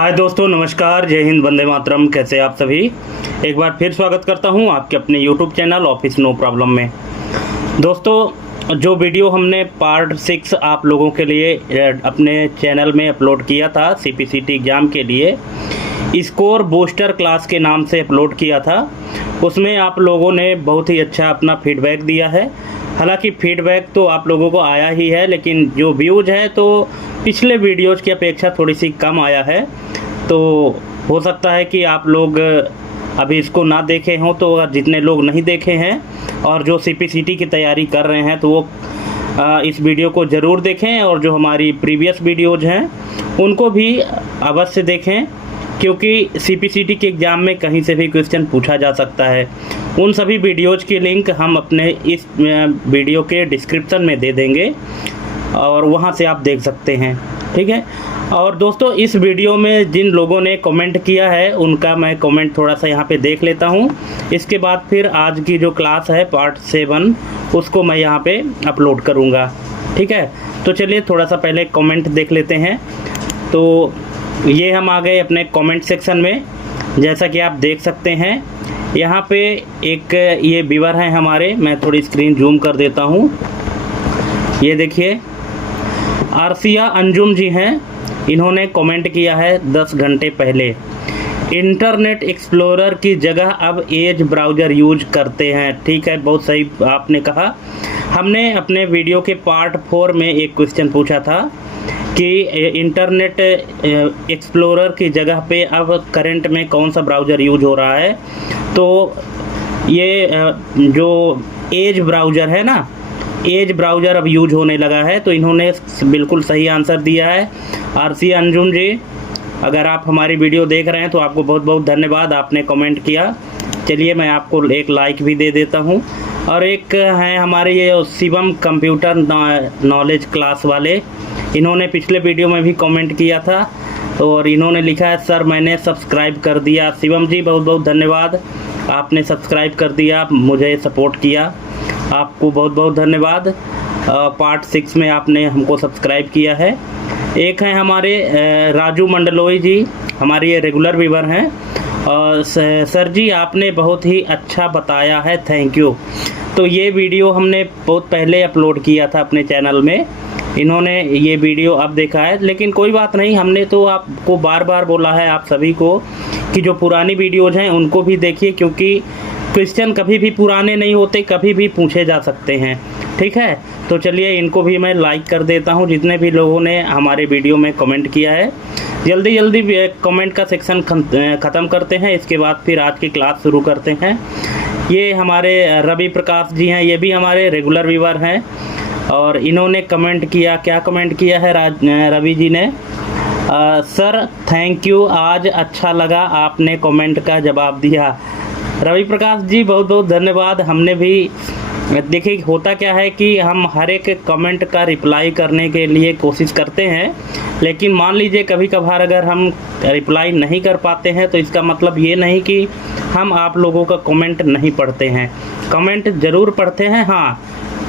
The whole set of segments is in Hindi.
हाय दोस्तों, नमस्कार, जय हिंद, वंदे मातरम। कैसे आप सभी। एक बार फिर स्वागत करता हूं आपके अपने YouTube channel office no problem में। दोस्तों, जो वीडियो हमने पार्ट 6 आप लोगों के लिए अपने चैनल में अपलोड किया था सीपीसीटी एग्ज़ाम के लिए, स्कोर बूस्टर क्लास के नाम से अपलोड किया था, उसमें आप लोगों ने बहुत ही अच्छा अपना फीडबैक दिया है। हालांकि फीडबैक तो आप लोगों को आया ही है, लेकिन जो व्यूज़ है तो पिछले वीडियोज़ की अपेक्षा थोड़ी सी कम आया है। तो हो सकता है कि आप लोग अभी इसको ना देखे हों, तो अगर जितने लोग नहीं देखे हैं और जो सीपीसीटी की तैयारी कर रहे हैं तो वो इस वीडियो को ज़रूर देखें, और जो हमारी प्रीवियस वीडियोज़ हैं उनको भी अवश्य देखें, क्योंकि सीपीसीटी के एग्ज़ाम में कहीं से भी क्वेश्चन पूछा जा सकता है। उन सभी वीडियोज़ की लिंक हम अपने इस वीडियो के डिस्क्रिप्शन में दे देंगे और वहां से आप देख सकते हैं, ठीक है। और दोस्तों, इस वीडियो में जिन लोगों ने कमेंट किया है उनका मैं कमेंट थोड़ा सा यहाँ पे देख लेता हूँ। इसके बाद फिर आज की जो क्लास है पार्ट 7 उसको मैं यहाँ पे अपलोड करूँगा, ठीक है। तो चलिए थोड़ा सा पहले कमेंट देख लेते हैं। तो ये हम आ गए अपने कमेंट सेक्शन में। जैसा कि आप देख सकते हैं यहाँ पे एक ये व्यूअर हैं हमारे, मैं थोड़ी स्क्रीन जूम कर देता हूँ। ये देखिए, आरसिया अंजुम जी हैं, इन्होंने कमेंट किया है 10 घंटे पहले, इंटरनेट एक्सप्लोरर की जगह अब एज ब्राउज़र यूज करते हैं। ठीक है, बहुत सही आपने कहा। हमने अपने वीडियो के पार्ट 4 में एक क्वेश्चन पूछा था कि इंटरनेट एक्सप्लोरर की जगह पे अब करंट में कौन सा ब्राउज़र यूज हो रहा है। तो ये जो एज ब्राउज़र है ना, एज ब्राउज़र अब यूज होने लगा है। तो इन्होंने बिल्कुल सही आंसर दिया है। आरसी अंजुम जी, अगर आप हमारी वीडियो देख रहे हैं तो आपको बहुत बहुत धन्यवाद, आपने कमेंट किया। चलिए मैं आपको एक लाइक भी दे देता हूं। और एक हैं हमारे ये शिवम कंप्यूटर नॉलेज क्लास वाले, इन्होंने पिछले वीडियो में भी कमेंट किया था और इन्होंने लिखा है सर मैंने सब्सक्राइब कर दिया। शिवम जी बहुत बहुत धन्यवाद, आपने सब्सक्राइब कर दिया, मुझे सपोर्ट किया, आपको बहुत बहुत धन्यवाद। पार्ट 6 में आपने हमको सब्सक्राइब किया है। एक है हमारे राजू मंडलोई जी, हमारे ये रेगुलर व्यूअर हैं। सर जी आपने बहुत ही अच्छा बताया है, थैंक यू। तो ये वीडियो हमने बहुत पहले अपलोड किया था अपने चैनल में, इन्होंने ये वीडियो अब देखा है, लेकिन कोई बात नहीं, हमने तो आपको बार बार बोला है आप सभी को कि जो पुरानी वीडियोज़ हैं उनको भी देखिए, क्योंकि क्वेश्चन कभी भी पुराने नहीं होते, कभी भी पूछे जा सकते हैं, ठीक है। तो चलिए इनको भी मैं लाइक कर देता हूं, जितने भी लोगों ने हमारे वीडियो में कमेंट किया है। जल्दी जल्दी कमेंट का सेक्शन ख़त्म करते हैं, इसके बाद फिर आज की क्लास शुरू करते हैं। ये हमारे रवि प्रकाश जी हैं, ये भी हमारे रेगुलर व्यूअर हैं और इन्होंने कमेंट किया, क्या कमेंट किया है रवि जी ने, सर थैंक यू, आज अच्छा लगा आपने कमेंट का जवाब दिया। रवि प्रकाश जी बहुत बहुत धन्यवाद। हमने भी देखिए, होता क्या है कि हम हर एक कमेंट का रिप्लाई करने के लिए कोशिश करते हैं, लेकिन मान लीजिए कभी कभार अगर हम रिप्लाई नहीं कर पाते हैं तो इसका मतलब ये नहीं कि हम आप लोगों का कमेंट नहीं पढ़ते हैं, कमेंट ज़रूर पढ़ते हैं। हाँ,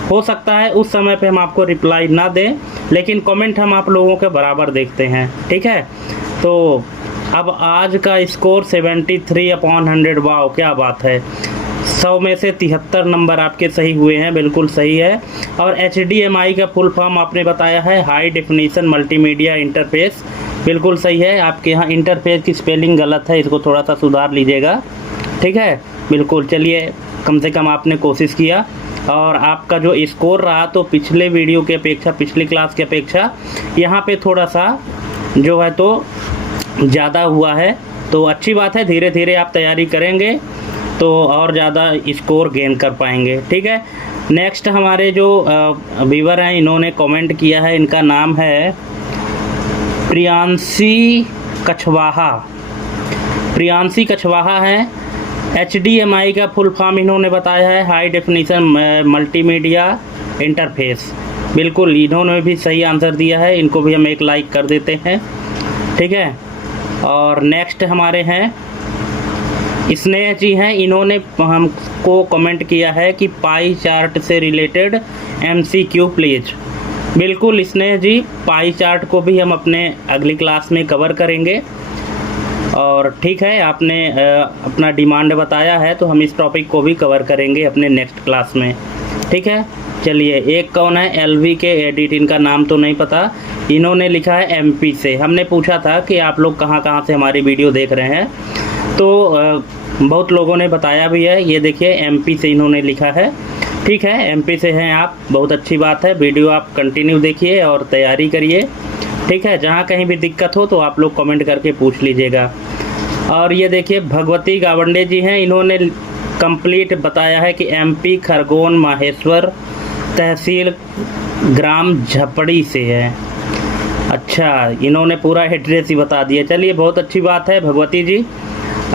हो सकता है उस समय पे हम आपको रिप्लाई ना दें, लेकिन कमेंट हम आप लोगों के बराबर देखते हैं, ठीक है। तो अब आज का स्कोर 73/100, वाह क्या बात है। 100 में से 73 नंबर आपके सही हुए हैं, बिल्कुल सही है। और HDMI का फुल फॉर्म आपने बताया है हाई डेफिनेशन मल्टीमीडिया इंटरफेस, बिल्कुल सही है। आपके यहाँ इंटरफेस की स्पेलिंग गलत है, इसको थोड़ा सा सुधार लीजिएगा, ठीक है। बिल्कुल, चलिए कम से कम आपने कोशिश किया। और आपका जो स्कोर रहा तो पिछले वीडियो की अपेक्षा, पिछली क्लास की अपेक्षा यहाँ पे थोड़ा सा जो है तो ज़्यादा हुआ है। तो अच्छी बात है, धीरे धीरे आप तैयारी करेंगे तो और ज़्यादा स्कोर गेन कर पाएंगे, ठीक है। नेक्स्ट हमारे जो व्यूअर हैं, इन्होंने कमेंट किया है, इनका नाम है प्रियांशी कछवाहा। प्रियांशी कछवाहा है। HDMI का फुल फॉर्म इन्होंने बताया है हाई डेफिनेशन मल्टीमीडिया इंटरफेस, बिल्कुल इन्होंने भी सही आंसर दिया है, इनको भी हम एक लाइक कर देते हैं, ठीक है। और नेक्स्ट हमारे हैं स्नेह जी हैं, इन्होंने हमको कमेंट किया है कि पाई चार्ट से रिलेटेड MCQ प्लीज। बिल्कुल स्नेह जी, पाई चार्ट को भी हम अपने अगली क्लास में कवर करेंगे, और ठीक है, आपने अपना डिमांड बताया है तो हम इस टॉपिक को भी कवर करेंगे अपने नेक्स्ट क्लास में। ठीक है, चलिए। एक कौन है, एलवी के एडिट, इनका नाम तो नहीं पता, इन्होंने लिखा है एमपी से। हमने पूछा था कि आप लोग कहाँ कहाँ से हमारी वीडियो देख रहे हैं, तो बहुत लोगों ने बताया भी है। ये देखिए एमपी से इन्होंने लिखा है। ठीक है, एमपी से हैं आप, बहुत अच्छी बात है। वीडियो आप कंटिन्यू देखिए और तैयारी करिए। ठीक है, जहाँ कहीं भी दिक्कत हो तो आप लोग कमेंट करके पूछ लीजिएगा। और ये देखिए भगवती गावंडे जी हैं, इन्होंने कंप्लीट बताया है कि एमपी खरगोन माहेश्वर तहसील ग्राम झपड़ी से है। अच्छा, इन्होंने पूरा एड्रेस ही बता दिया। चलिए, बहुत अच्छी बात है भगवती जी,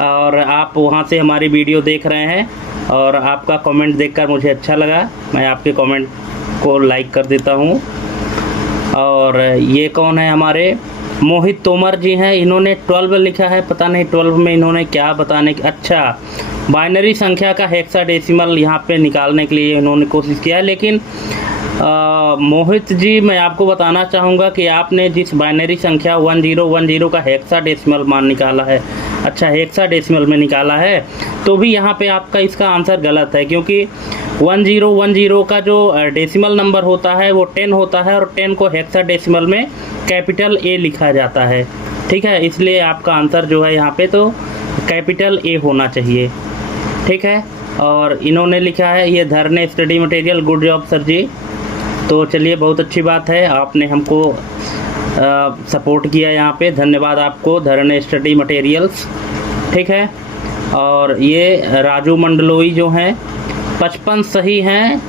और आप वहाँ से हमारी वीडियो देख रहे हैं और आपका कमेंट देखकर मुझे अच्छा लगा। मैं आपके कमेंट को लाइक कर देता हूँ। और ये कौन है, हमारे मोहित तोमर जी हैं, इन्होंने 12 लिखा है। पता नहीं 12 में इन्होंने क्या बताने की, अच्छा बाइनरी संख्या का हेक्साडेसिमल यहाँ पे निकालने के लिए इन्होंने कोशिश किया है। लेकिन मोहित जी, मैं आपको बताना चाहूँगा कि आपने जिस बाइनरी संख्या 1010 का हेक्साडेसिमल मान निकाला है, अच्छा हेक्साडेसिमल में निकाला है, तो भी यहाँ पे आपका इसका आंसर गलत है, क्योंकि 1010 का जो डेसिमल नंबर होता है वो 10 होता है, और 10 को हेक्साडेसिमल में कैपिटल ए लिखा जाता है। ठीक है, इसलिए आपका आंसर जो है यहाँ पे तो कैपिटल ए होना चाहिए। ठीक है, और इन्होंने लिखा है ये धरने study material, good job sir ji. तो चलिए, बहुत अच्छी बात है, आपने हमको सपोर्ट किया यहाँ पे, धन्यवाद आपको धरने स्टडी मटेरियल्स। ठीक है, और ये राजू मंडलोई जो हैं 55 सही हैं,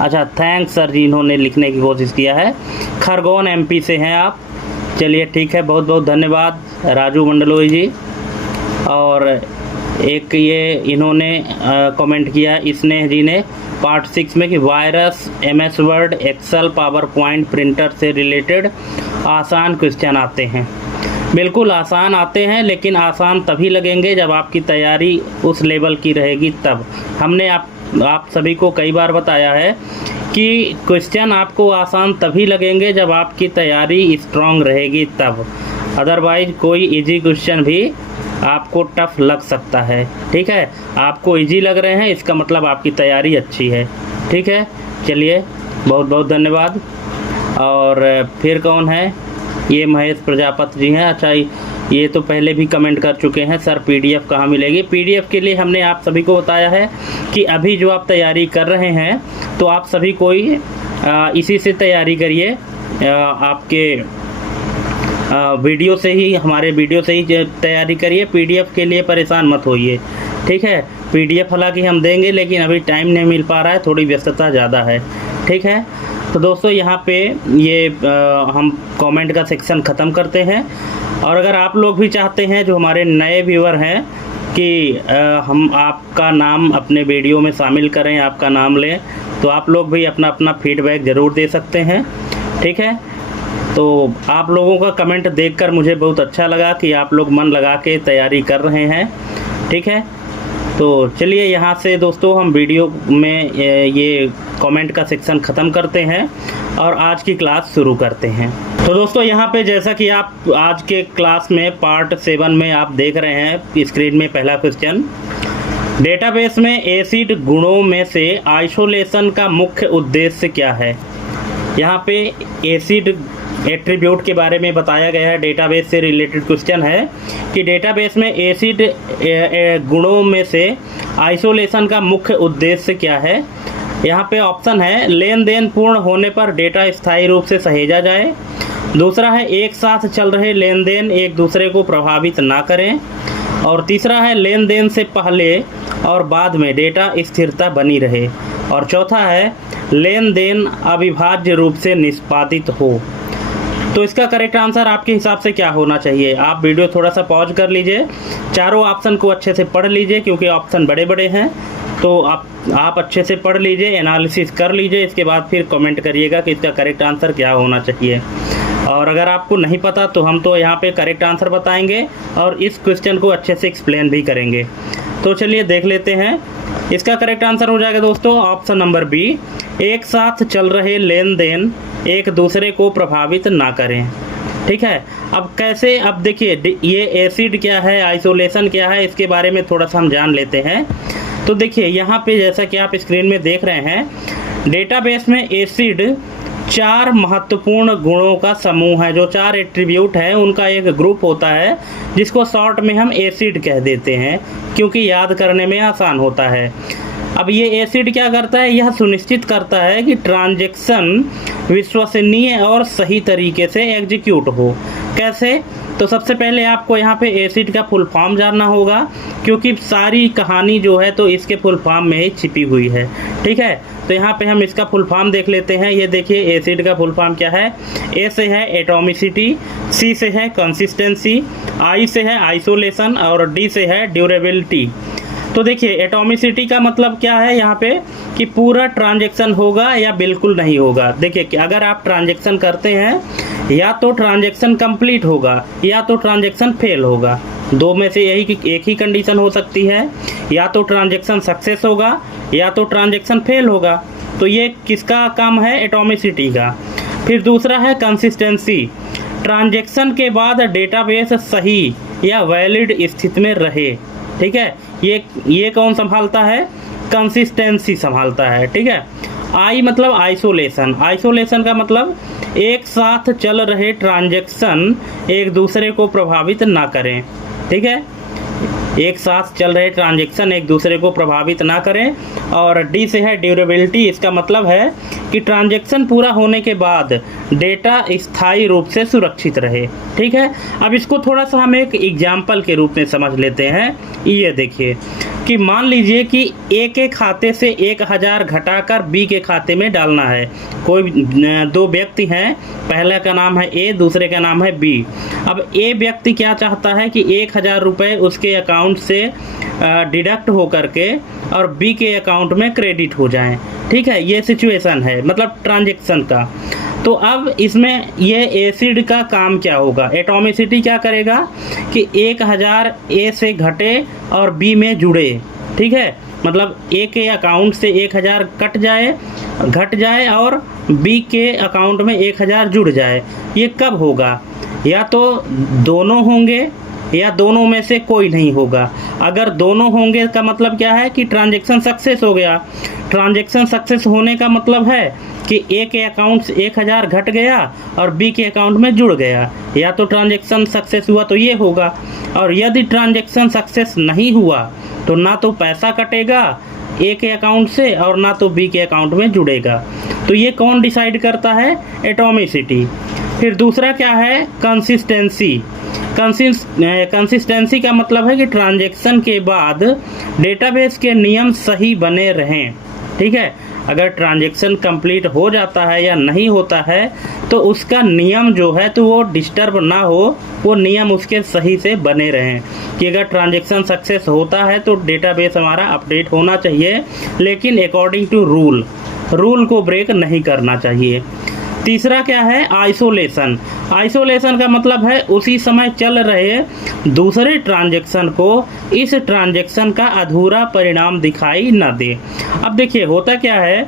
अच्छा थैंक्स सर जी, इन्होंने लिखने की कोशिश किया है। खरगोन एमपी से हैं आप। चलिए ठीक है, बहुत बहुत धन्यवाद राजू मंडलोई जी। और एक ये इन्होंने कमेंट किया स्नेह जी ने पार्ट 6 में कि virus, MS Word, Excel, PowerPoint, printer से रिलेटेड आसान क्वेश्चन आते हैं। बिल्कुल आसान आते हैं, लेकिन आसान तभी लगेंगे जब आपकी तैयारी उस लेवल की रहेगी तब। हमने आप सभी को कई बार बताया है कि क्वेश्चन आपको आसान तभी लगेंगे जब आपकी तैयारी स्ट्रांग रहेगी तब। अदरवाइज कोई इजी क्वेश्चन भी आपको टफ लग सकता है। ठीक है, आपको इजी लग रहे हैं इसका मतलब आपकी तैयारी अच्छी है। ठीक है, चलिए बहुत बहुत धन्यवाद। और फिर कौन है, ये महेश प्रजापति जी हैं। अच्छा, ये तो पहले भी कमेंट कर चुके हैं, सर पीडीएफ कहाँ मिलेगी। पीडीएफ के लिए हमने आप सभी को बताया है कि अभी जो आप तैयारी कर रहे हैं तो आप सभी कोई इसी से तैयारी करिए, आपके वीडियो से ही, हमारे वीडियो से ही तैयारी करिए। पीडीएफ के लिए परेशान मत होइए। ठीक है, पीडीएफ हालांकि हम देंगे, लेकिन अभी टाइम नहीं मिल पा रहा है, थोड़ी व्यस्तता ज़्यादा है। ठीक है, तो दोस्तों यहाँ पे ये हम कमेंट का सेक्शन ख़त्म करते हैं। और अगर आप लोग भी चाहते हैं, जो हमारे नए व्यूअर हैं, कि हम आपका नाम अपने वीडियो में शामिल करें, आपका नाम लें, तो आप लोग भी अपना अपना फीडबैक ज़रूर दे सकते हैं। ठीक है, तो आप लोगों का कमेंट देखकर मुझे बहुत अच्छा लगा कि आप लोग मन लगा के तैयारी कर रहे हैं। ठीक है, तो चलिए यहाँ से दोस्तों हम वीडियो में ये कमेंट का सेक्शन ख़त्म करते हैं और आज की क्लास शुरू करते हैं। तो दोस्तों यहाँ पे जैसा कि आप आज के क्लास में पार्ट 7 में आप देख रहे हैं स्क्रीन में, पहला क्वेश्चन, डेटाबेस में एसिड गुणों में से आइसोलेशन का मुख्य उद्देश्य क्या है। यहाँ पे एसिड एट्रीब्यूट के बारे में बताया गया है, डेटाबेस से रिलेटेड क्वेश्चन है कि डेटाबेस में एसिड गुणों में से आइसोलेशन का मुख्य उद्देश्य क्या है। यहाँ पे ऑप्शन है, लेन देन पूर्ण होने पर डेटा स्थायी रूप से सहेजा जाए। दूसरा है, एक साथ चल रहे लेन देन एक दूसरे को प्रभावित ना करें। और तीसरा है, लेन देन से पहले और बाद में डेटा स्थिरता बनी रहे। और चौथा है, लेन देन अविभाज्य रूप से निष्पादित हो। तो इसका करेक्ट आंसर आपके हिसाब से क्या होना चाहिए। आप वीडियो थोड़ा सा पॉज कर लीजिए, चारों ऑप्शन को अच्छे से पढ़ लीजिए, क्योंकि ऑप्शन बड़े बड़े हैं। तो आप अच्छे से पढ़ लीजिए, एनालिसिस कर लीजिए, इसके बाद फिर कमेंट करिएगा कि इसका करेक्ट आंसर क्या होना चाहिए। और अगर आपको नहीं पता तो हम तो यहाँ पे करेक्ट आंसर बताएंगे और इस क्वेश्चन को अच्छे से एक्सप्लेन भी करेंगे। तो चलिए देख लेते हैं। इसका करेक्ट आंसर हो जाएगा दोस्तों ऑप्शन नंबर बी, एक साथ चल रहे लेन देन एक दूसरे को प्रभावित ना करें। ठीक है। अब कैसे, अब देखिए ये एसिड क्या है, आइसोलेशन क्या है, इसके बारे में थोड़ा सा हम जान लेते हैं। तो देखिए यहाँ पे जैसा कि आप स्क्रीन में देख रहे हैं, डेटाबेस में एसिड 4 महत्वपूर्ण गुणों का समूह है। जो 4 एट्रीब्यूट है उनका एक ग्रुप होता है, जिसको शॉर्ट में हम एसिड कह देते हैं, क्योंकि याद करने में आसान होता है। अब ये एसिड क्या करता है, यह सुनिश्चित करता है कि ट्रांजैक्शन विश्वसनीय और सही तरीके से एग्जीक्यूट हो। कैसे? तो सबसे पहले आपको यहाँ पे एसिड का फुल फॉर्म जानना होगा, क्योंकि सारी कहानी जो है तो इसके फुल फॉर्म में ही छिपी हुई है। ठीक है, तो यहाँ पे हम इसका फुल फॉर्म देख लेते हैं। ये देखिए एसिड का फुल फॉर्म क्या है। ए से है एटॉमिसिटी, सी से है कंसिस्टेंसी, आई से है आइसोलेशन और डी से है ड्यूरेबिलिटी। तो देखिए एटॉमिसिटी का मतलब क्या है यहाँ पे, कि पूरा ट्रांजैक्शन होगा या बिल्कुल नहीं होगा। देखिए कि अगर आप ट्रांजैक्शन करते हैं, या तो ट्रांजैक्शन कंप्लीट होगा या तो ट्रांजैक्शन फेल होगा। दो में से यही एक ही कंडीशन हो सकती है, या तो ट्रांजैक्शन सक्सेस होगा या तो ट्रांजैक्शन फेल होगा। तो ये किसका काम है, एटॉमिसिटी का। फिर दूसरा है कंसिस्टेंसी, ट्रांजैक्शन के बाद डेटाबेस सही या वैलिड स्थिति में रहे। ठीक है, ये कौन संभालता है, कंसिस्टेंसी संभालता है। ठीक है। आई मतलब आइसोलेशन, आइसोलेशन का मतलब एक साथ चल रहे ट्रांजैक्शन एक दूसरे को प्रभावित ना करें। ठीक है, एक साथ चल रहे ट्रांजैक्शन एक दूसरे को प्रभावित ना करें। और डी से है ड्यूरेबिलिटी, इसका मतलब है कि ट्रांजैक्शन पूरा होने के बाद डेटा स्थायी रूप से सुरक्षित रहे। ठीक है, अब इसको थोड़ा सा हम एक एग्जाम्पल के रूप में समझ लेते हैं। ये देखिए कि मान लीजिए कि ए के खाते से 1000 घटाकर बी के खाते में डालना है। कोई दो व्यक्ति हैं, पहले का नाम है ए, दूसरे का नाम है बी। अब ए व्यक्ति क्या चाहता है कि 1000 रुपये उसके अकाउंट से डिडक्ट हो करके और बी के अकाउंट में क्रेडिट हो जाएं। ठीक है, ये सिचुएशन है, मतलब ट्रांजैक्शन का। तो अब इसमें ये एसिड का काम क्या होगा, एटॉमिसिटी क्या करेगा कि 1000 ए से घटे और बी में जुड़े। ठीक है, मतलब ए के अकाउंट से 1000 घट जाए और बी के अकाउंट में 1000 जुड़ जाए। ये कब होगा, या तो दोनों होंगे या दोनों में से कोई नहीं होगा। अगर दोनों होंगे का मतलब क्या है कि ट्रांजैक्शन सक्सेस हो गया। ट्रांजैक्शन सक्सेस होने का मतलब है कि ए के अकाउंट से 1000 घट गया और बी के अकाउंट में जुड़ गया, या तो ट्रांजैक्शन सक्सेस हुआ तो ये होगा। और यदि ट्रांजैक्शन सक्सेस नहीं हुआ तो ना तो पैसा कटेगा ए के अकाउंट से और ना तो बी के अकाउंट में जुड़ेगा। तो ये कौन डिसाइड करता है, एटॉमिसिटी। फिर दूसरा क्या है, कंसिस्टेंसी। कंसिस्टेंसी का मतलब है कि ट्रांजैक्शन के बाद डेटाबेस के नियम सही बने रहें। ठीक है, अगर ट्रांजैक्शन कंप्लीट हो जाता है या नहीं होता है तो उसका नियम जो है तो वो डिस्टर्ब ना हो, वो नियम उसके सही से बने रहें। कि अगर ट्रांजैक्शन सक्सेस होता है तो डेटाबेस हमारा अपडेट होना चाहिए, लेकिन अकॉर्डिंग टू रूल को ब्रेक नहीं करना चाहिए। तीसरा क्या है, आइसोलेशन। आइसोलेशन का मतलब है उसी समय चल रहे दूसरे ट्रांजैक्शन को इस ट्रांजैक्शन का अधूरा परिणाम दिखाई न दे। अब देखिए होता क्या है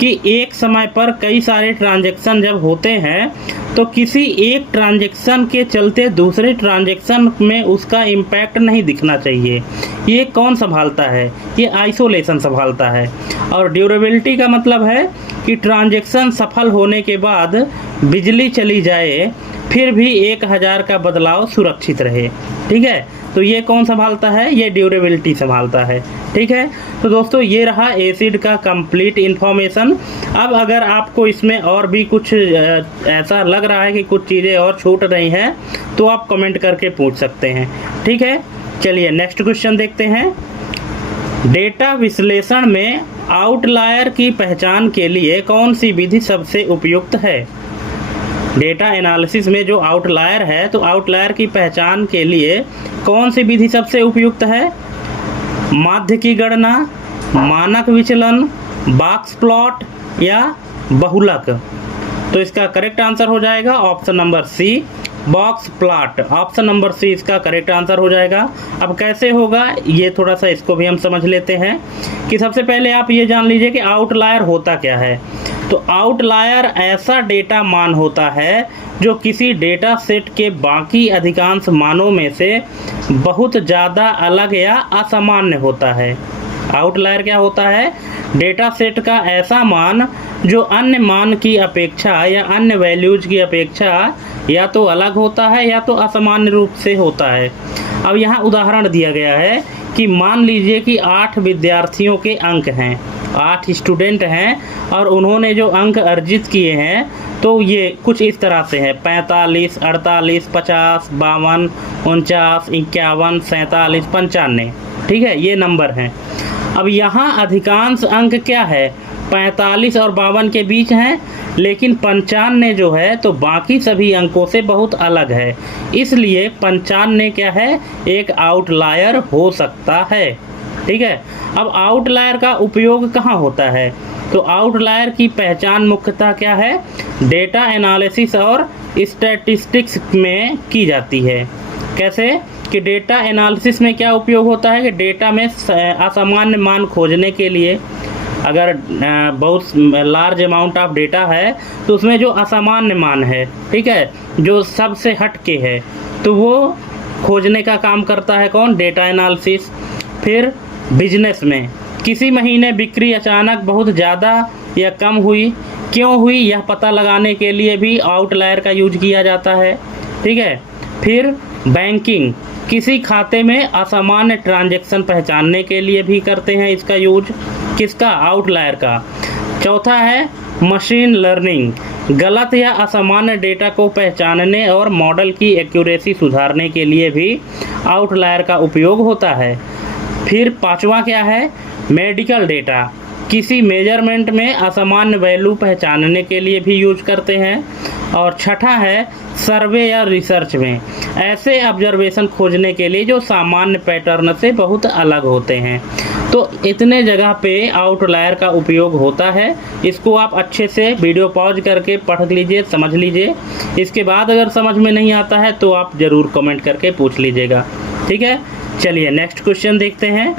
कि एक समय पर कई सारे ट्रांजैक्शन जब होते हैं तो किसी एक ट्रांजैक्शन के चलते दूसरे ट्रांजैक्शन में उसका इम्पैक्ट नहीं दिखना चाहिए। ये कौन संभालता है, ये आइसोलेशन संभालता है। और ड्यूरेबिलिटी का मतलब है कि ट्रांजैक्शन सफल होने के बाद बिजली चली जाए फिर भी 1000 का बदलाव सुरक्षित रहे। ठीक है, तो ये कौन संभालता है, ये ड्यूरेबिलिटी संभालता है। ठीक है, तो दोस्तों ये रहा एसिड का कंप्लीट इन्फॉर्मेशन। अब अगर आपको इसमें और भी कुछ ऐसा लग रहा है कि कुछ चीज़ें और छूट रही हैं तो आप कमेंट करके पूछ सकते हैं। ठीक है, चलिए नेक्स्ट क्वेश्चन देखते हैं। डेटा विश्लेषण में आउटलायर की पहचान के लिए कौन सी विधि सबसे उपयुक्त है। डेटा एनालिसिस में जो आउटलायर है तो आउटलायर की पहचान के लिए कौन सी विधि सबसे उपयुक्त है, माध्य की गणना, मानक विचलन, बॉक्स प्लॉट या बहुलक। तो इसका करेक्ट आंसर हो जाएगा option number C, box plot, option number C इसका करेक्ट आंसर हो जाएगा। अब कैसे होगा ये थोड़ा सा इसको भी हम समझ लेते हैं कि सबसे पहले आप ये जान लीजिए कि आउटलायर होता क्या है। तो आउटलायर ऐसा डेटा मान होता है जो किसी डेटा सेट के बाकी अधिकांश मानों में से बहुत ज़्यादा अलग या असामान्य होता है। आउटलायर क्या होता है? डेटा सेट का ऐसा मान जो अन्य मान की अपेक्षा या अन्य वैल्यूज की अपेक्षा या तो अलग होता है या तो असामान्य रूप से होता है। अब यहाँ उदाहरण दिया गया है कि मान लीजिए कि 8 विद्यार्थियों के अंक हैं, 8 स्टूडेंट हैं और उन्होंने जो अंक अर्जित किए हैं तो ये कुछ इस तरह से है 45, 48, 50, 52, 49, 51, 47, 95। ठीक है, ये नंबर हैं। अब यहाँ अधिकांश अंक क्या है? 45 और 52 के बीच हैं, लेकिन 95 जो है तो बाकी सभी अंकों से बहुत अलग है, इसलिए 95 क्या है? एक आउटलायर हो सकता है। ठीक है, अब आउटलायर का उपयोग कहाँ होता है? तो आउटलायर की पहचान मुख्यतः क्या है? डेटा एनालिसिस और स्टैटिस्टिक्स में की जाती है। कैसे? कि डेटा एनालिसिस में क्या उपयोग होता है कि डेटा में असामान्य मान खोजने के लिए, अगर बहुत लार्ज अमाउंट ऑफ डेटा है तो उसमें जो असामान्य मान है, ठीक है, जो सबसे हट के है, तो वो खोजने का काम करता है कौन? Data analysis. फिर बिजनेस में किसी महीने बिक्री अचानक बहुत ज़्यादा या कम हुई, क्यों हुई यह पता लगाने के लिए भी आउटलायर का यूज किया जाता है। ठीक है, फिर बैंकिंग, किसी खाते में असामान्य ट्रांजैक्शन पहचानने के लिए भी करते हैं इसका यूज, किसका? आउटलायर का। चौथा है मशीन लर्निंग, गलत या असामान्य डेटा को पहचानने और मॉडल की एक्यूरेसी सुधारने के लिए भी आउटलायर का उपयोग होता है। फिर पांचवा क्या है? मेडिकल डेटा, किसी मेजरमेंट में असामान्य वैल्यू पहचानने के लिए भी यूज करते हैं। और छठा है सर्वे या रिसर्च में ऐसे ऑब्जर्वेशन खोजने के लिए जो सामान्य पैटर्न से बहुत अलग होते हैं। तो इतने जगह पे आउटलायर का उपयोग होता है। इसको आप अच्छे से वीडियो पॉज करके पढ़ लीजिए, समझ लीजिए। इसके बाद अगर समझ में नहीं आता है तो आप ज़रूर कमेंट करके पूछ लीजिएगा। ठीक है, चलिए नेक्स्ट क्वेश्चन देखते हैं।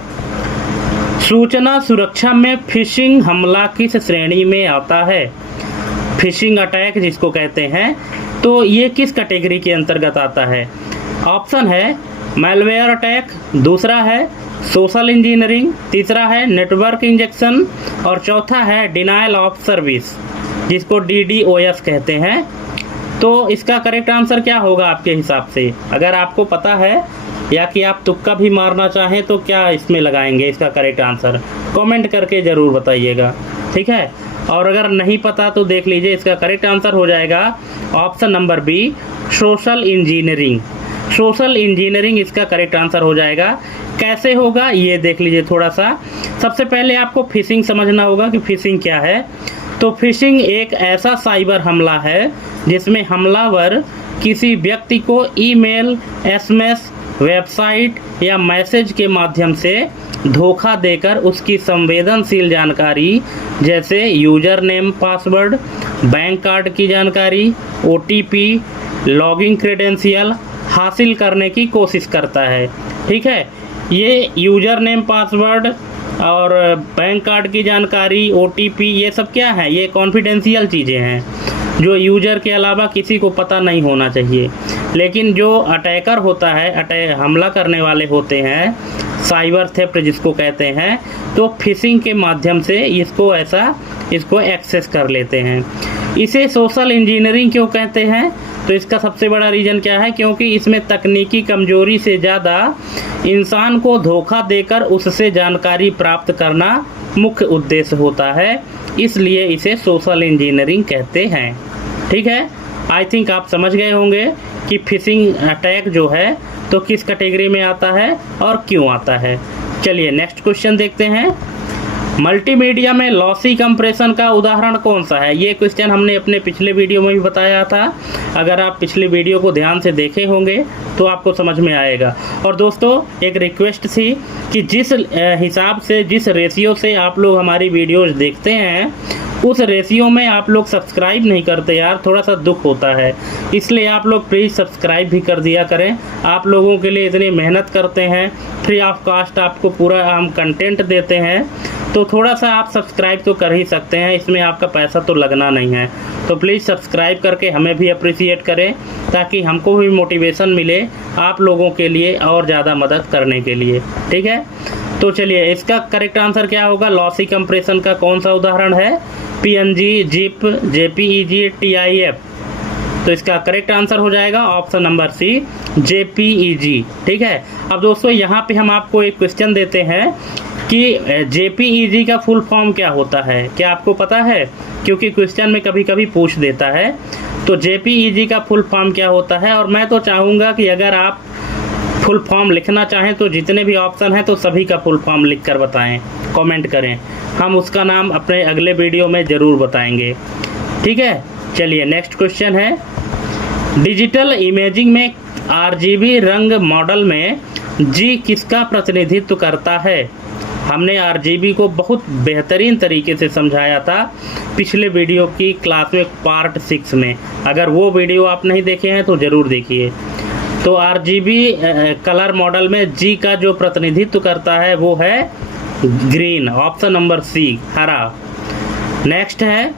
सूचना सुरक्षा में फिशिंग हमला किस श्रेणी में आता है? फिशिंग अटैक जिसको कहते हैं, तो ये किस कैटेगरी के अंतर्गत आता है? ऑप्शन है मैलवेयर अटैक, दूसरा है सोशल इंजीनियरिंग, तीसरा है नेटवर्क इंजेक्शन और चौथा है डिनायल ऑफ सर्विस जिसको DDoS कहते हैं। तो इसका करेक्ट आंसर क्या होगा आपके हिसाब से? अगर आपको पता है या कि आप तुक्का भी मारना चाहें तो क्या इसमें लगाएंगे इसका करेक्ट आंसर? कमेंट करके ज़रूर बताइएगा। ठीक है, और अगर नहीं पता तो देख लीजिए, इसका करेक्ट आंसर हो जाएगा option number B, social engineering. Social engineering इसका करेक्ट आंसर हो जाएगा। कैसे होगा ये देख लीजिए थोड़ा सा। सबसे पहले आपको फिशिंग समझना होगा कि फिशिंग क्या है। तो फिशिंग एक ऐसा साइबर हमला है जिसमें हमलावर किसी व्यक्ति को ईमेल, SMS, वेबसाइट या मैसेज के माध्यम से धोखा देकर उसकी संवेदनशील जानकारी जैसे user name, password, bank card की जानकारी, OTP, लॉगिन क्रेडेंशियल हासिल करने की कोशिश करता है। ठीक है, ये यूजर नेम, पासवर्ड और बैंक कार्ड की जानकारी, OTP, ये सब क्या है? ये कॉन्फिडेंशियल चीज़ें हैं जो यूजर के अलावा किसी को पता नहीं होना चाहिए। लेकिन जो अटैकर होता है, हमला करने वाले होते हैं, साइबर थेफ्ट जिसको कहते हैं, तो फिशिंग के माध्यम से इसको एक्सेस कर लेते हैं। इसे सोशल इंजीनियरिंग क्यों कहते हैं? तो इसका सबसे बड़ा रीज़न क्या है? क्योंकि इसमें तकनीकी कमजोरी से ज़्यादा इंसान को धोखा देकर उससे जानकारी प्राप्त करना मुख्य उद्देश्य होता है, इसलिए इसे सोशल इंजीनियरिंग कहते हैं। ठीक है, आई थिंक आप समझ गए होंगे कि फिशिंग अटैक जो है तो किस कैटेगरी में आता है और क्यों आता है। चलिए नेक्स्ट क्वेश्चन देखते हैं। मल्टीमीडिया में लॉसी कंप्रेशन का उदाहरण कौन सा है? ये क्वेश्चन हमने अपने पिछले वीडियो में भी बताया था। अगर आप पिछले वीडियो को ध्यान से देखे होंगे तो आपको समझ में आएगा। और दोस्तों एक रिक्वेस्ट थी कि जिस हिसाब से, जिस रेशियो से आप लोग हमारी वीडियोज़ देखते हैं उस रेशियो में आप लोग सब्सक्राइब नहीं करते यार, थोड़ा सा दुख होता है। इसलिए आप लोग प्लीज़ सब्सक्राइब भी कर दिया करें। आप लोगों के लिए इतनी मेहनत करते हैं, फ्री ऑफ कास्ट आपको पूरा हम कंटेंट देते हैं, तो थोड़ा सा आप सब्सक्राइब तो कर ही सकते हैं, इसमें आपका पैसा तो लगना नहीं है। तो प्लीज़ सब्सक्राइब करके हमें भी अप्रिशिएट करें, ताकि हमको भी मोटिवेशन मिले आप लोगों के लिए और ज़्यादा मदद करने के लिए। ठीक है, तो चलिए इसका करेक्ट आंसर क्या होगा। लॉसी कंप्रेशन का कौन सा उदाहरण है? PNG, zip, JPEG, TIF। तो इसका करेक्ट आंसर हो जाएगा ऑप्शन नंबर सी, JPEG। ठीक है, अब दोस्तों यहाँ पे हम आपको एक क्वेश्चन देते हैं कि JPEG का फुल फॉर्म क्या होता है, क्या आपको पता है? क्योंकि क्वेश्चन में कभी कभी पूछ देता है। तो JPEG का फुल फॉर्म क्या होता है, और मैं तो चाहूँगा कि अगर आप फुल फॉर्म लिखना चाहें तो जितने भी ऑप्शन हैं तो सभी का फुल फॉर्म लिख कर बताएं, कमेंट करें, हम उसका नाम अपने अगले वीडियो में ज़रूर बताएंगे। ठीक है, चलिए नेक्स्ट क्वेश्चन है, डिजिटल इमेजिंग में RGB रंग मॉडल में G किसका प्रतिनिधित्व करता है? हमने RGB को बहुत बेहतरीन तरीके से समझाया था पिछले वीडियो की क्लास में पार्ट 6 में। अगर वो वीडियो आप नहीं देखे हैं तो ज़रूर देखिए। तो RGB कलर मॉडल में G का जो प्रतिनिधित्व करता है वो है ग्रीन, ऑप्शन नंबर सी, हरा। नेक्स्ट है,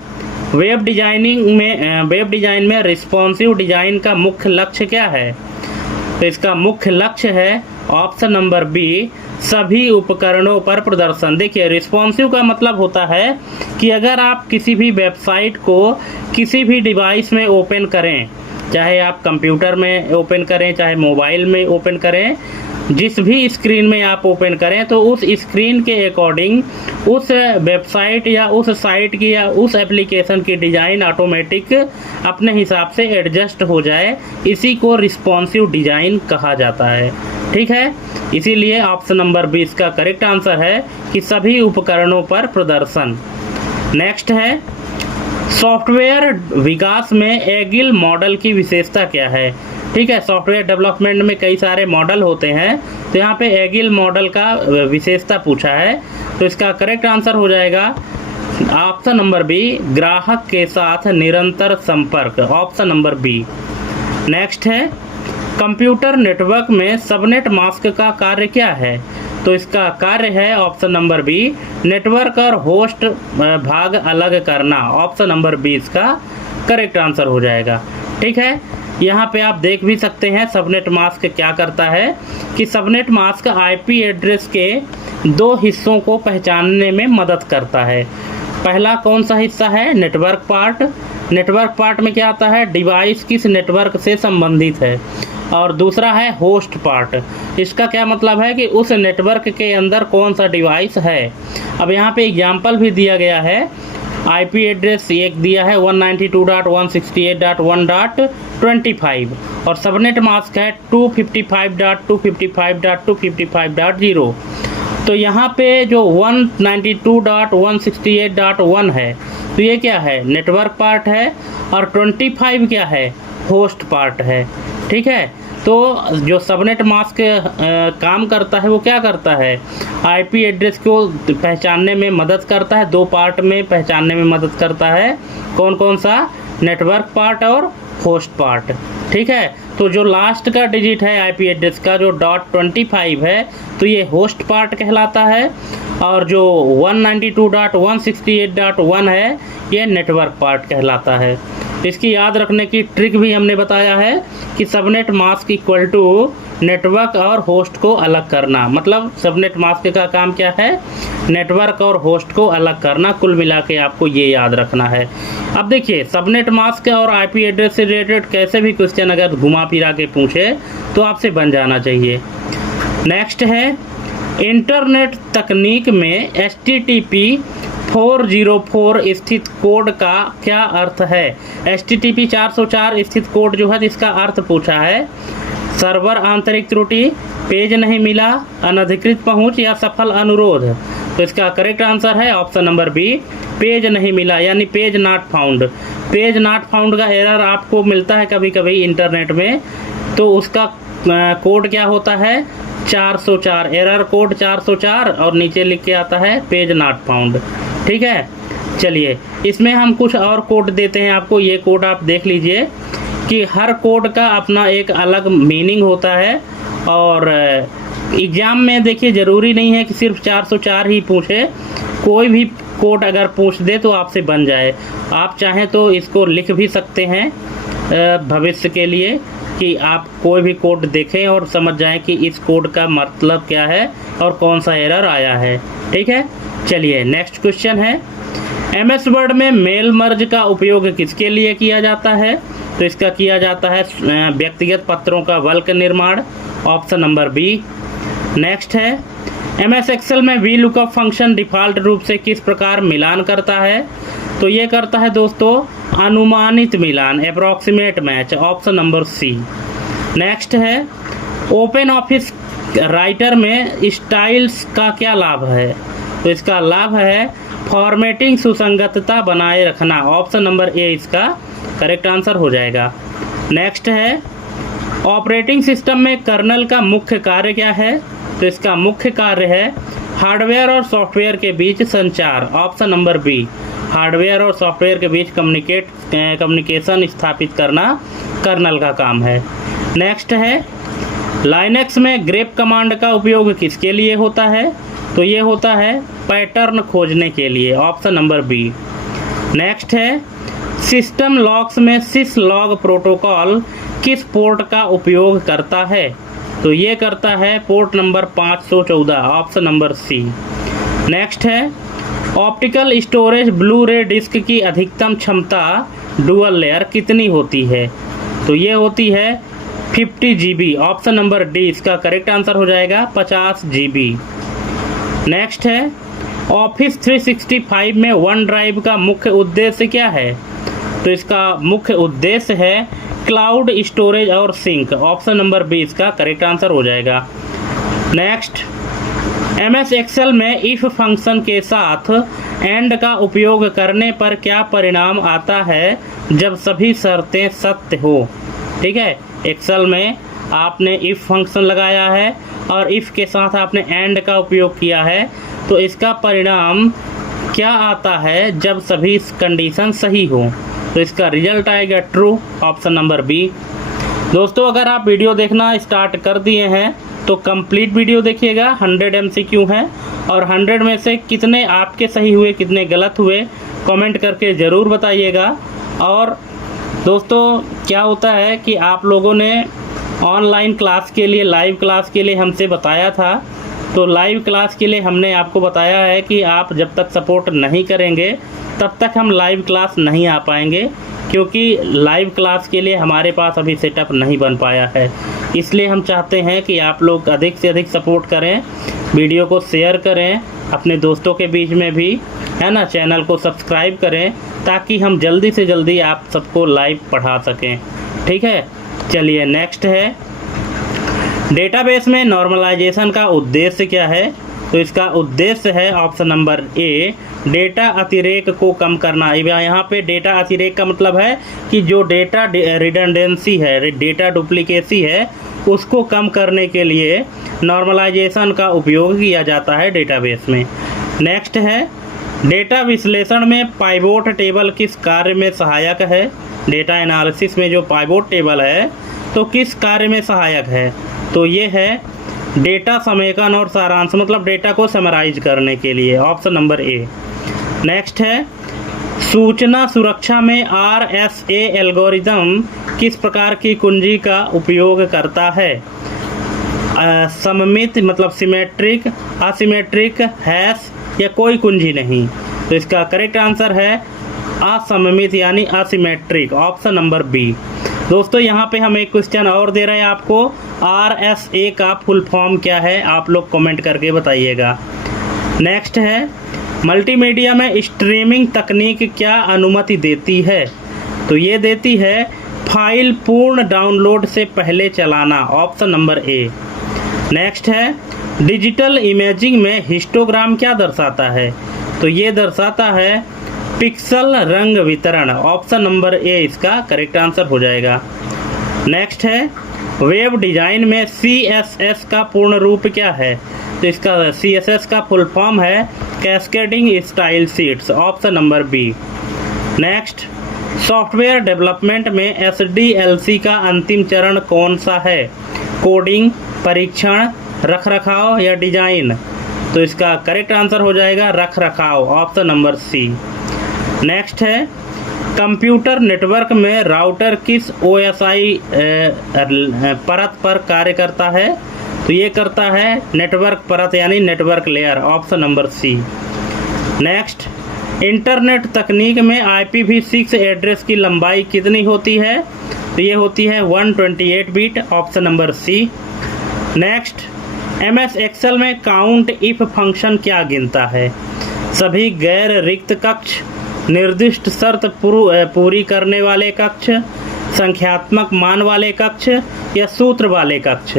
वेब डिज़ाइन में रिस्पॉन्सिव डिज़ाइन का मुख्य लक्ष्य क्या है? तो इसका मुख्य लक्ष्य है ऑप्शन नंबर बी, सभी उपकरणों पर प्रदर्शन। देखिए, रिस्पॉन्सिव का मतलब होता है कि अगर आप किसी भी वेबसाइट को किसी भी डिवाइस में ओपन करें, चाहे आप कंप्यूटर में ओपन करें, चाहे मोबाइल में ओपन करें, जिस भी स्क्रीन में आप ओपन करें, तो उस स्क्रीन के अकॉर्डिंग उस वेबसाइट या उस साइट की या उस एप्लीकेशन की डिज़ाइन ऑटोमेटिक अपने हिसाब से एडजस्ट हो जाए, इसी को रिस्पॉन्सिव डिज़ाइन कहा जाता है। ठीक है, इसीलिए ऑप्शन नंबर 20 का करेक्ट आंसर है कि सभी उपकरणों पर प्रदर्शन। नेक्स्ट है, सॉफ्टवेयर विकास में एगिल मॉडल की विशेषता क्या है? ठीक है, सॉफ्टवेयर डेवलपमेंट में कई सारे मॉडल होते हैं, तो यहाँ पे एगिल मॉडल का विशेषता पूछा है। तो इसका करेक्ट आंसर हो जाएगा ऑप्शन नंबर बी, ग्राहक के साथ निरंतर संपर्क, ऑप्शन नंबर बी। नेक्स्ट है, कंप्यूटर नेटवर्क में सबनेट मास्क का कार्य क्या है? तो इसका कार्य है ऑप्शन नंबर बी, नेटवर्क और होस्ट भाग अलग करना, ऑप्शन नंबर बी इसका करेक्ट आंसर हो जाएगा। ठीक है, यहाँ पे आप देख भी सकते हैं सबनेट मास्क क्या करता है कि सबनेट मास्क IP एड्रेस के दो हिस्सों को पहचानने में मदद करता है। पहला कौन सा हिस्सा है? Network part. नेटवर्क पार्ट में क्या आता है? डिवाइस किस नेटवर्क से संबंधित है। और दूसरा है होस्ट पार्ट। इसका क्या मतलब है कि उस नेटवर्क के अंदर कौन सा डिवाइस है। अब यहाँ पे एग्जाम्पल भी दिया गया है, IP एड्रेस एक दिया है 192.168.1.25 और सबनेट मास्क है 255.255.255.0। तो यहाँ पे जो 192.168.1 है, तो ये क्या है? नेटवर्क पार्ट है, और 25 क्या है? होस्ट पार्ट है। ठीक है, तो जो सबनेट मास्क काम करता है वो क्या करता है? IP एड्रेस को पहचानने में मदद करता है, दो पार्ट में पहचानने में मदद करता है। कौन कौन सा? नेटवर्क पार्ट और होस्ट पार्ट। ठीक है, तो जो लास्ट का डिजिट है IP एड्रेस का जो .25 है, तो ये होस्ट पार्ट कहलाता है, और जो 192.168.1 है ये नेटवर्क पार्ट कहलाता है। इसकी याद रखने की ट्रिक भी हमने बताया है कि subnet mask equal to network और होस्ट को अलग करना। मतलब सबनेट मास्क का काम क्या है? नेटवर्क और होस्ट को अलग करना। कुल मिला के आपको ये याद रखना है। अब देखिए, सबनेट मास्क और IP एड्रेस से रिलेटेड कैसे भी क्वेश्चन अगर घुमा फिरा के पूछे तो आपसे बन जाना चाहिए। नेक्स्ट है, इंटरनेट तकनीक में HTTP 404 स्थित कोड का क्या अर्थ है? HTTP 404 स्थित कोड जो है, जिसका अर्थ पूछा है सर्वर आंतरिक त्रुटि, पेज नहीं मिला, अनधिकृत पहुंच या सफल अनुरोध। तो इसका करेक्ट आंसर है ऑप्शन नंबर बी, पेज नहीं मिला, यानी page not found. Page not found का एरर आपको मिलता है कभी कभी इंटरनेट में, तो उसका कोड क्या होता है? 404, एरर कोड 404 और नीचे लिख के आता है पेज नॉट फाउंड। ठीक है, चलिए इसमें हम कुछ और कोड देते हैं आपको। ये कोड आप देख लीजिए कि हर कोड का अपना एक अलग मीनिंग होता है। और एग्ज़ाम में देखिए ज़रूरी नहीं है कि सिर्फ 404 ही पूछे, कोई भी कोड अगर पूछ दे तो आपसे बन जाए। आप चाहें तो इसको लिख भी सकते हैं भविष्य के लिए, कि आप कोई भी कोड देखें और समझ जाएं कि इस कोड का मतलब क्या है और कौन सा एरर आया है। ठीक है, चलिए नेक्स्ट क्वेश्चन है, MS वर्ड में मेल मर्ज का उपयोग किसके लिए किया जाता है? तो इसका किया जाता है व्यक्तिगत पत्रों का बल्क निर्माण, ऑप्शन नंबर बी। नेक्स्ट है, MS एक्सेल में वी लुकअप फंक्शन डिफ़ॉल्ट रूप से किस प्रकार मिलान करता है? तो ये करता है दोस्तों अनुमानित मिलान, approximate match, option number C. Next है, ओपन ऑफिस राइटर में स्टाइल्स का क्या लाभ है? तो इसका लाभ है फॉर्मेटिंग सुसंगतता बनाए रखना, ऑप्शन नंबर ए इसका करेक्ट आंसर हो जाएगा। नेक्स्ट है, ऑपरेटिंग सिस्टम में कर्नल का मुख्य कार्य क्या है? तो इसका मुख्य कार्य है हार्डवेयर और सॉफ्टवेयर के बीच संचार, ऑप्शन नंबर बी। हार्डवेयर और सॉफ्टवेयर के बीच कम्युनिकेशन स्थापित करना कर्नल का काम है। नेक्स्ट है, लाइनक्स में ग्रेप कमांड का उपयोग किसके लिए होता है? तो ये होता है पैटर्न खोजने के लिए, ऑप्शन नंबर बी। नेक्स्ट है, सिस्टम लॉग्स में सिसलॉग प्रोटोकॉल किस पोर्ट का उपयोग करता है? तो ये करता है port number 514, option number C. Next है, optical storage Blu-ray disc की अधिकतम क्षमता डुअल लेयर कितनी होती है? तो ये होती है 50 GB, ऑप्शन नंबर डी इसका करेक्ट आंसर हो जाएगा 50 GB। नेक्स्ट है, ऑफिस 365 में वन ड्राइव का मुख्य उद्देश्य क्या है? तो इसका मुख्य उद्देश्य है क्लाउड स्टोरेज और सिंक, ऑप्शन नंबर बी इसका करेक्ट आंसर हो जाएगा। नेक्स्ट, MS एक्सेल में इफ फंक्शन के साथ एंड का उपयोग करने पर क्या परिणाम आता है जब सभी शर्तें सत्य हो? ठीक है, एक्सेल में आपने इफ फंक्शन लगाया है और इफ के साथ आपने एंड का उपयोग किया है, तो इसका परिणाम क्या आता है जब सभी कंडीशन सही हो? तो इसका रिजल्ट आएगा ट्रू, ऑप्शन नंबर बी। दोस्तों अगर आप वीडियो देखना स्टार्ट कर दिए हैं तो कंप्लीट वीडियो देखिएगा। 100 MCQ हैं और 100 में से कितने आपके सही हुए, कितने गलत हुए, कमेंट करके ज़रूर बताइएगा। और दोस्तों क्या होता है कि आप लोगों ने ऑनलाइन क्लास के लिए, लाइव क्लास के लिए हमसे बताया था, तो लाइव क्लास के लिए हमने आपको बताया है कि आप जब तक सपोर्ट नहीं करेंगे तब तक हम लाइव क्लास नहीं आ पाएंगे, क्योंकि लाइव क्लास के लिए हमारे पास अभी सेटअप नहीं बन पाया है। इसलिए हम चाहते हैं कि आप लोग अधिक से अधिक सपोर्ट करें, वीडियो को शेयर करें अपने दोस्तों के बीच में भी, है ना। चैनल को सब्सक्राइब करें ताकि हम जल्दी से जल्दी आप सबको लाइव पढ़ा सकें। ठीक है, चलिए नेक्स्ट है, डेटाबेस में नॉर्मलाइजेशन का उद्देश्य क्या है? तो इसका उद्देश्य है ऑप्शन नंबर ए, डेटा अतिरेक को कम करना। यहाँ पे डेटा अतिरेक का मतलब है कि जो डेटा रिडंडेंसी है, डेटा डुप्लीकेसी है, उसको कम करने के लिए नॉर्मलाइजेशन का उपयोग किया जाता है डेटाबेस में। नेक्स्ट है, डेटा विश्लेषण में पाइवोट टेबल किस कार्य में सहायक है? डेटा एनालिसिस में जो पाइवोट टेबल है तो किस कार्य में सहायक है? तो ये है डेटा समेकन और सारांश, मतलब डेटा को समराइज करने के लिए, ऑप्शन नंबर ए। नेक्स्ट है, सूचना सुरक्षा में RSA एल्गोरिदम किस प्रकार की कुंजी का उपयोग करता है? सममित मतलब सिमेट्रिक, असिमेट्रिक, हैश या कोई कुंजी नहीं। तो इसका करेक्ट आंसर है असममित यानी असिमेट्रिक, ऑप्शन नंबर बी। दोस्तों यहाँ पे हम एक क्वेश्चन और दे रहे हैं आपको, RSA का फुल फॉर्म क्या है? आप लोग कमेंट करके बताइएगा। नेक्स्ट है, मल्टीमीडिया में स्ट्रीमिंग तकनीक क्या अनुमति देती है? तो ये देती है फाइल पूर्ण डाउनलोड से पहले चलाना, ऑप्शन नंबर ए। नेक्स्ट है, डिजिटल इमेजिंग में हिस्टोग्राम क्या दर्शाता है? तो ये दर्शाता है पिक्सल रंग वितरण, ऑप्शन नंबर ए इसका करेक्ट आंसर हो जाएगा। नेक्स्ट है, वेब डिज़ाइन में CSS का पूर्ण रूप क्या है? तो इसका CSS का फुल फॉर्म है cascading style sheets, option number B. Next, software development में SDLC का अंतिम चरण कौन सा है? कोडिंग, परीक्षण, रखरखाव या डिजाइन? तो इसका करेक्ट आंसर हो जाएगा रखरखाव, ऑप्शन नंबर सी। नेक्स्ट है, कंप्यूटर नेटवर्क में राउटर किस OSI परत पर कार्य करता है? तो ये करता है नेटवर्क परत यानी network layer, option number C. Next, internet तकनीक में IPv6 एड्रेस की लंबाई कितनी होती है? तो ये होती है 128 bit, option number C. Next, MS Excel में काउंट इफ फंक्शन क्या गिनता है? सभी गैर रिक्त कक्ष, निर्दिष्ट शर्त पूरी करने वाले कक्ष, संख्यात्मक मान वाले कक्ष या सूत्र वाले कक्ष?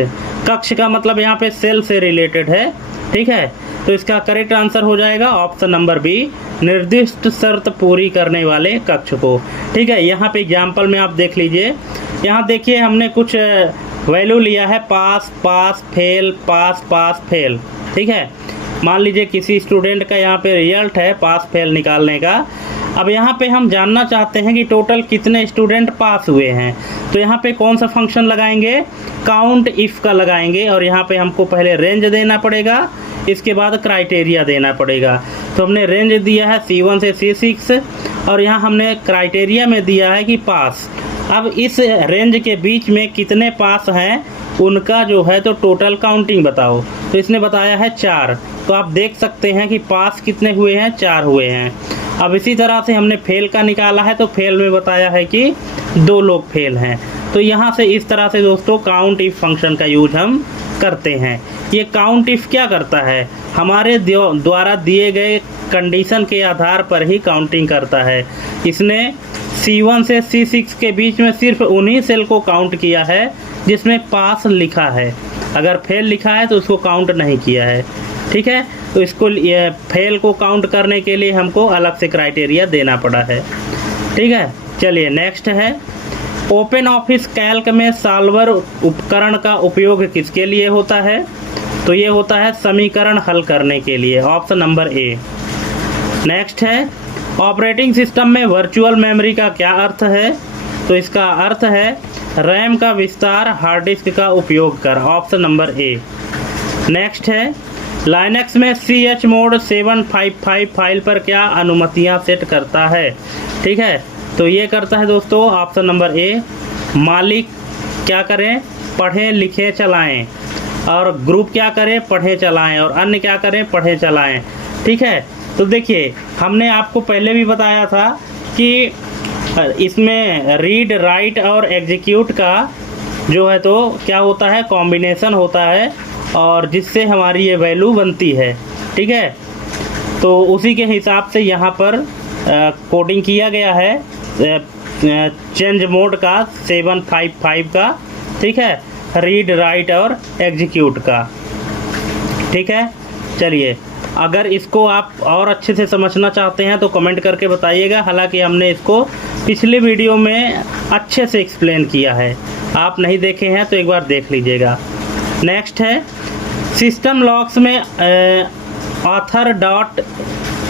कक्ष का मतलब यहाँ पे सेल से रिलेटेड है, ठीक है। तो इसका करेक्ट आंसर हो जाएगा ऑप्शन नंबर बी, निर्दिष्ट शर्त पूरी करने वाले कक्ष को, ठीक है। यहाँ पे एग्जाम्पल में आप देख लीजिए, यहाँ देखिए हमने कुछ वैल्यू लिया है, पास, पास, फेल, पास, पास, फेल, ठीक है। मान लीजिए किसी स्टूडेंट का यहाँ पे रिजल्ट है पास फेल निकालने का। अब यहाँ पे हम जानना चाहते हैं कि टोटल कितने स्टूडेंट पास हुए हैं, तो यहाँ पे कौन सा फंक्शन लगाएंगे? काउंट इफ का लगाएंगे, और यहाँ पे हमको पहले रेंज देना पड़ेगा, इसके बाद क्राइटेरिया देना पड़ेगा। तो हमने रेंज दिया है C1 से C6 और यहाँ हमने क्राइटेरिया में दिया है कि पास। अब इस रेंज के बीच में कितने पास हैं उनका जो है तो टोटल काउंटिंग बताओ। तो इसने बताया है 4, तो आप देख सकते हैं कि पास कितने हुए हैं? 4 हुए हैं। अब इसी तरह से हमने फेल का निकाला है, तो फेल में बताया है कि 2 लोग फेल हैं। तो यहाँ से इस तरह से दोस्तों काउंट इफ फंक्शन का यूज हम करते हैं। ये काउंट इफ क्या करता है? हमारे द्वारा दिए गए कंडीशन के आधार पर ही काउंटिंग करता है। इसने C1 से C6 के बीच में सिर्फ उन्हीं सेल को काउंट किया है जिसमें पास लिखा है, अगर फेल लिखा है तो उसको काउंट नहीं किया है, ठीक है। तो इसको फेल को काउंट करने के लिए हमको अलग से क्राइटेरिया देना पड़ा है, ठीक है। चलिए नेक्स्ट है, ओपन ऑफिस कैल्क में सॉल्वर उपकरण का उपयोग किसके लिए होता है? तो ये होता है समीकरण हल करने के लिए, ऑप्शन नंबर ए। नेक्स्ट है, ऑपरेटिंग सिस्टम में वर्चुअल मेमोरी का क्या अर्थ है? तो इसका अर्थ है रैम का विस्तार, हार्ड डिस्क का उपयोग कर, ऑप्शन नंबर ए। नेक्स्ट है, लाइनक्स में chmod 755 फाइल पर क्या अनुमतियां सेट करता है? ठीक है, तो ये करता है दोस्तों ऑप्शन नंबर ए, मालिक क्या करें? पढ़ें, लिखें, चलाएं, और ग्रुप क्या करें? पढ़ें, चलाएं, और अन्य क्या करें? पढ़ें, चलाएं, ठीक है। तो देखिए हमने आपको पहले भी बताया था कि इसमें रीड, राइट और एग्जीक्यूट का जो है तो क्या होता है? कॉम्बिनेशन होता है, और जिससे हमारी ये वैल्यू बनती है, ठीक है। तो उसी के हिसाब से यहाँ पर कोडिंग किया गया है चेंज मोड का 755 का, ठीक है, रीड, राइट और एग्जीक्यूट का, ठीक है। चलिए, अगर इसको आप और अच्छे से समझना चाहते हैं तो कमेंट करके बताइएगा। हालांकि हमने इसको पिछले वीडियो में अच्छे से एक्सप्लेन किया है, आप नहीं देखे हैं तो एक बार देख लीजिएगा। नेक्स्ट है, सिस्टम लॉग्स में ऑथर डॉट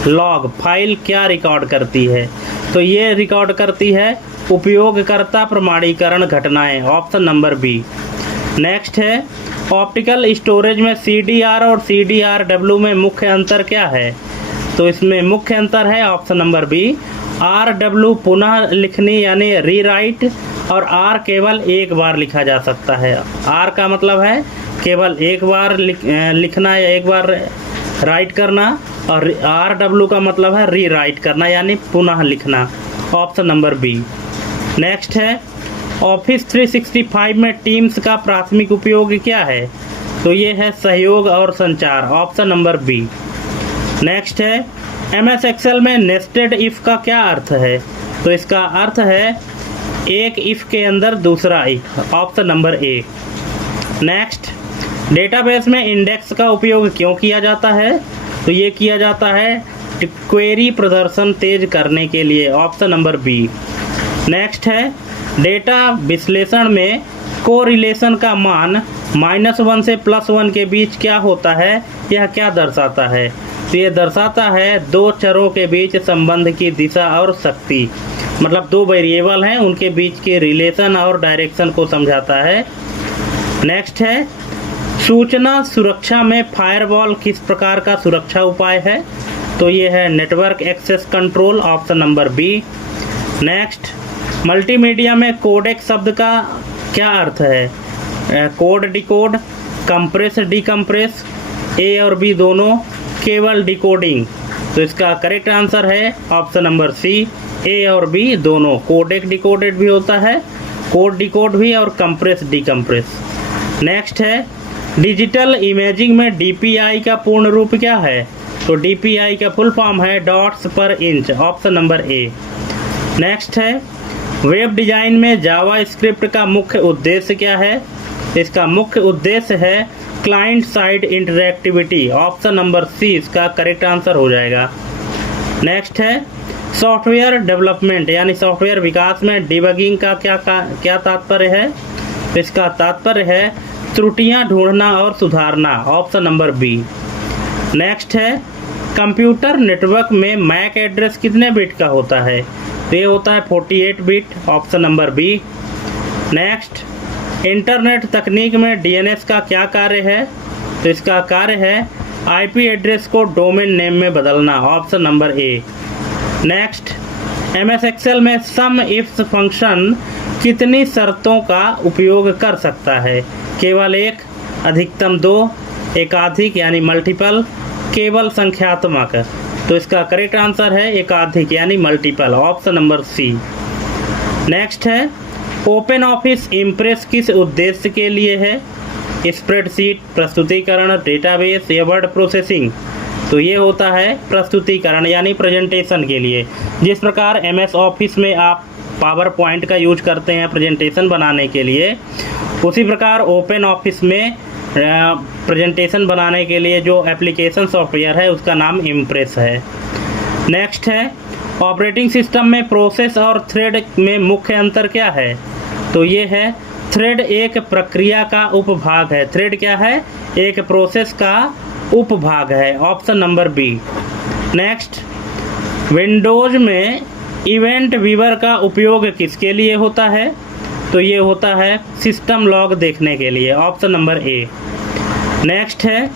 लॉग फाइल क्या रिकॉर्ड करती है? तो ये रिकॉर्ड करती है उपयोगकर्ता प्रमाणीकरण घटनाएं, ऑप्शन नंबर बी। नेक्स्ट है, ऑप्टिकल स्टोरेज में CDR और CDRW में मुख्य अंतर क्या है? तो इसमें मुख्य अंतर है ऑप्शन नंबर बी, RW पुनः लिखनी यानी रीराइट, और R केवल एक बार लिखा जा सकता है। R का मतलब है केवल एक बार लिखना या एक बार राइट करना, और RW का मतलब है रीराइट करना यानी पुनः लिखना, ऑप्शन नंबर बी। नेक्स्ट है, ऑफिस 365 में टीम्स का प्राथमिक उपयोग क्या है? तो ये है सहयोग और संचार, ऑप्शन नंबर बी। नेक्स्ट है, MS एक्सेल में नेस्टेड इफ का क्या अर्थ है? तो इसका अर्थ है एक इफ के अंदर दूसरा if, option number A. Next, database में इंडेक्स का उपयोग क्यों किया जाता है? तो ये किया जाता है क्वेरी प्रदर्शन तेज करने के लिए, ऑप्शन नंबर बी। नेक्स्ट है, डेटा विश्लेषण में कोरिलेशन का मान -1 से +1 के बीच क्या होता है, यह क्या दर्शाता है? तो ये दर्शाता है दो चरों के बीच संबंध की दिशा और शक्ति, मतलब दो वेरिएबल हैं उनके बीच के रिलेशन और डायरेक्शन को समझाता है। नेक्स्ट है, सूचना सुरक्षा में फायरवॉल किस प्रकार का सुरक्षा उपाय है? तो ये है network access control, option number B. Next, multimedia में कोडेक शब्द का क्या अर्थ है? Code, decode, compress, decompress, A और बी दोनों, केवल डिकोडिंग। तो इसका करेक्ट आंसर है ऑप्शन नंबर सी, ए और बी दोनों। कोडेक डिकोडेड भी होता है, कोड डिकोड भी, और कंप्रेस डिकम्प्रेस। नेक्स्ट है, डिजिटल इमेजिंग में डीपीआई का पूर्ण रूप क्या है? तो डीपीआई का फुल फॉर्म है डॉट्स पर inch, option number A. Next है, वेब डिजाइन में जावा स्क्रिप्ट का मुख्य उद्देश्य क्या है? इसका मुख्य उद्देश्य है client side interactivity, option number C इसका करेक्ट आंसर हो जाएगा। नेक्स्ट है, सॉफ्टवेयर डेवलपमेंट यानी सॉफ्टवेयर विकास में डिबगिंग का क्या तात्पर्य है? इसका तात्पर्य है त्रुटियां ढूंढना और सुधारना, ऑप्शन नंबर बी। नेक्स्ट है, कंप्यूटर नेटवर्क में मैक एड्रेस कितने बिट का होता है? तो ये होता है 48 bit, option number B. Next, internet तकनीक में डीएनएस का क्या कार्य है? तो इसका कार्य है आईपी एड्रेस को डोमेन नेम में बदलना, option number A. Next, MS Excel में सम इफ फंक्शन कितनी शर्तों का उपयोग कर सकता है? केवल एक, अधिकतम दो, एकाधिक यानी मल्टीपल, केवल संख्यात्मक। तो इसका करेक्ट आंसर है एकाधिक यानी multiple, option number C. Next है, ओपन ऑफिस इम्प्रेस किस उद्देश्य के लिए है? स्प्रेडशीट, प्रस्तुतिकरण, डेटाबेस या वर्ड प्रोसेसिंग? तो ये होता है प्रस्तुतिकरण यानी प्रेजेंटेशन के लिए। जिस प्रकार एमएस ऑफिस में आप पावर पॉइंट का यूज करते हैं प्रेजेंटेशन बनाने के लिए, उसी प्रकार ओपन ऑफिस में प्रेजेंटेशन बनाने के लिए जो एप्लीकेशन सॉफ्टवेयर है उसका नाम इम्प्रेस है। नेक्स्ट है, ऑपरेटिंग सिस्टम में प्रोसेस और थ्रेड में मुख्य अंतर क्या है? तो ये है थ्रेड एक प्रक्रिया का उपभाग है। थ्रेड क्या है? एक प्रोसेस का उपभाग है, option number B. Next, Windows में इवेंट व्यूअर का उपयोग किसके लिए होता है? तो ये होता है सिस्टम लॉग देखने के लिए, ऑप्शन नंबर ए। नेक्स्ट है,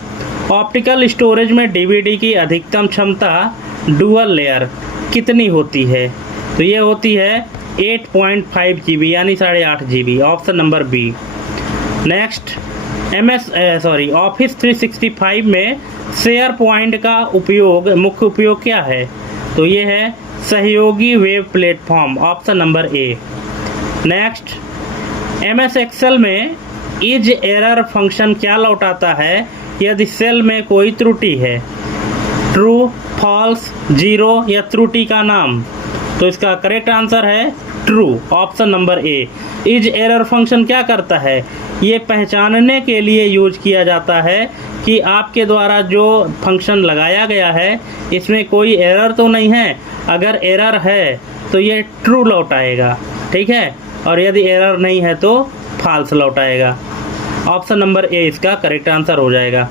ऑप्टिकल स्टोरेज में डीवीडी की अधिकतम क्षमता डुअल लेयर कितनी होती है? तो ये होती है 8.5 GB यानी 8.5 GB, option number B. Next, Office 365 में शेयर पॉइंट का उपयोग, मुख्य उपयोग क्या है? तो ये है सहयोगी web platform, option number A. Next, MS Excel में इज एरर फंक्शन क्या लौटाता है यदि सेल में कोई त्रुटि है? ट्रू, फॉल्स, जीरो या त्रुटि का नाम? तो इसका करेक्ट आंसर है true, option number A. Is error function क्या करता है? ये पहचानने के लिए यूज किया जाता है कि आपके द्वारा जो फंक्शन लगाया गया है इसमें कोई एरर तो नहीं है। अगर एरर है तो ये ट्रू लौटाएगा, ठीक है, और यदि एरर नहीं है तो फॉल्स लौटाएगा। ऑप्शन नंबर ए इसका करेक्ट आंसर हो जाएगा।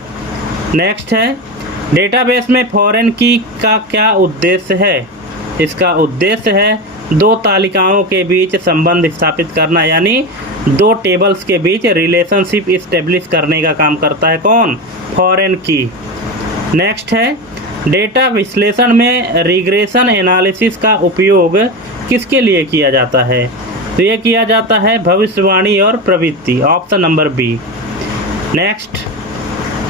नेक्स्ट है, डेटाबेस में फॉरेन की का क्या उद्देश्य है? इसका उद्देश्य है दो तालिकाओं के बीच संबंध स्थापित करना, यानी दो टेबल्स के बीच रिलेशनशिप इस्टेब्लिश करने का काम करता है। कौन? फॉरेन की। नेक्स्ट है, डेटा विश्लेषण में रिग्रेशन एनालिसिस का उपयोग किसके लिए किया जाता है? तो ये किया जाता है भविष्यवाणी और प्रवृत्ति, ऑप्शन नंबर बी। नेक्स्ट,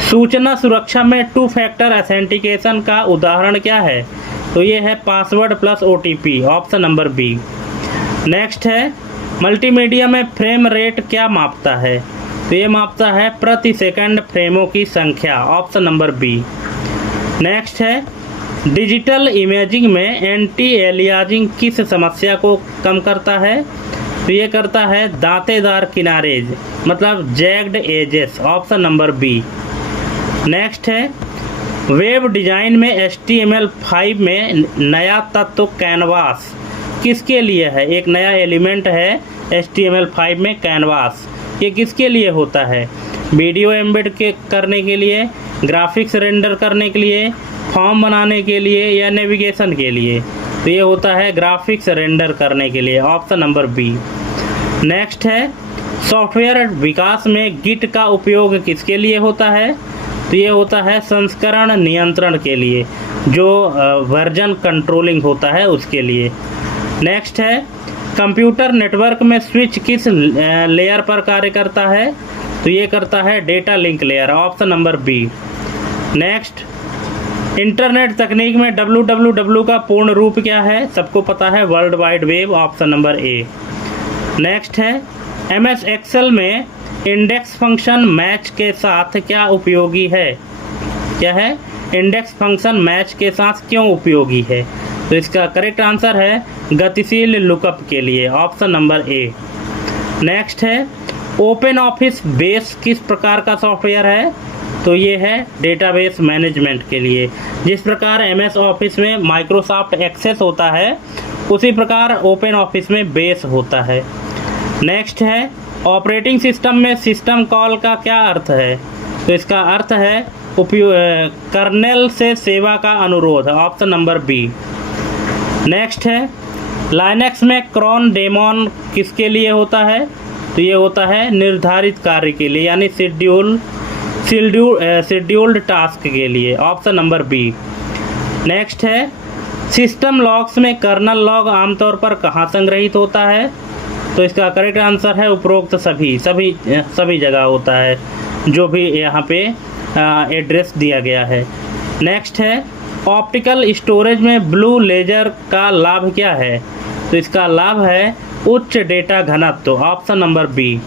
सूचना सुरक्षा में 2 फैक्टर ऑथेंटिकेशन का उदाहरण क्या है? तो ये है password plus OTP, option number B. Next है, मल्टीमीडिया में फ्रेम रेट क्या मापता है? तो ये मापता है प्रति सेकंड फ्रेमों की संख्या, ऑप्शन नंबर बी। नेक्स्ट है, डिजिटल इमेजिंग में एंटी एलियाजिंग किस समस्या को कम करता है? तो ये करता है दांतेदार किनारेज, मतलब jagged edges, option number B. Next है, वेब डिजाइन में HTML5 में नया तत्व कैनवास किसके लिए है? एक नया एलिमेंट है HTML5 में कैनवास, ये किसके लिए होता है? वीडियो एम्बेड करने के लिए, ग्राफिक्स रेंडर करने के लिए, फॉर्म बनाने के लिए या नेविगेशन के लिए? तो ये होता है ग्राफिक्स रेंडर करने के लिए, ऑप्शन नंबर बी। नेक्स्ट है, सॉफ्टवेयर विकास में गिट का उपयोग किसके लिए होता है? तो ये होता है संस्करण नियंत्रण के लिए, जो वर्जन कंट्रोलिंग होता है उसके लिए। नेक्स्ट है, कंप्यूटर नेटवर्क में स्विच किस लेयर पर कार्य करता है? तो ये करता है data link layer, option number B. Next, internet तकनीक में www का पूर्ण रूप क्या है? सबको पता है, world wide web, option number A. Next है, MS एक्सेल में इंडेक्स फंक्शन मैच के साथ क्या उपयोगी है? क्या है? इंडेक्स फंक्शन मैच के साथ क्यों उपयोगी है? तो इसका करेक्ट आंसर है गतिशील लुकअप के लिए, ऑप्शन नंबर ए। नेक्स्ट है, ओपन ऑफिस बेस किस प्रकार का सॉफ्टवेयर है? तो ये है डेटाबेस मैनेजमेंट के लिए। जिस प्रकार MS ऑफिस में माइक्रोसॉफ्ट एक्सेस होता है, उसी प्रकार ओपन ऑफिस में बेस होता है। नेक्स्ट है, ऑपरेटिंग सिस्टम में सिस्टम कॉल का क्या अर्थ है? तो इसका अर्थ है कर्नेल से सेवा का अनुरोध, ऑप्शन नंबर बी। नेक्स्ट है, लाइनक्स में क्रॉन डेमॉन किसके लिए होता है? तो ये होता है निर्धारित कार्य के लिए, यानी शेड्यूल्ड टास्क के लिए, ऑप्शन नंबर बी। नेक्स्ट है, सिस्टम लॉग्स में कर्नल लॉग आमतौर पर कहाँ संग्रहित होता है? तो इसका करेक्ट आंसर है उपरोक्त सभी जगह होता है, जो भी यहाँ पे एड्रेस दिया गया है। नेक्स्ट है, ऑप्टिकल स्टोरेज में ब्लू लेजर का लाभ क्या है? तो इसका लाभ है उच्च डेटा घनत्व, ऑप्शन नंबर बी।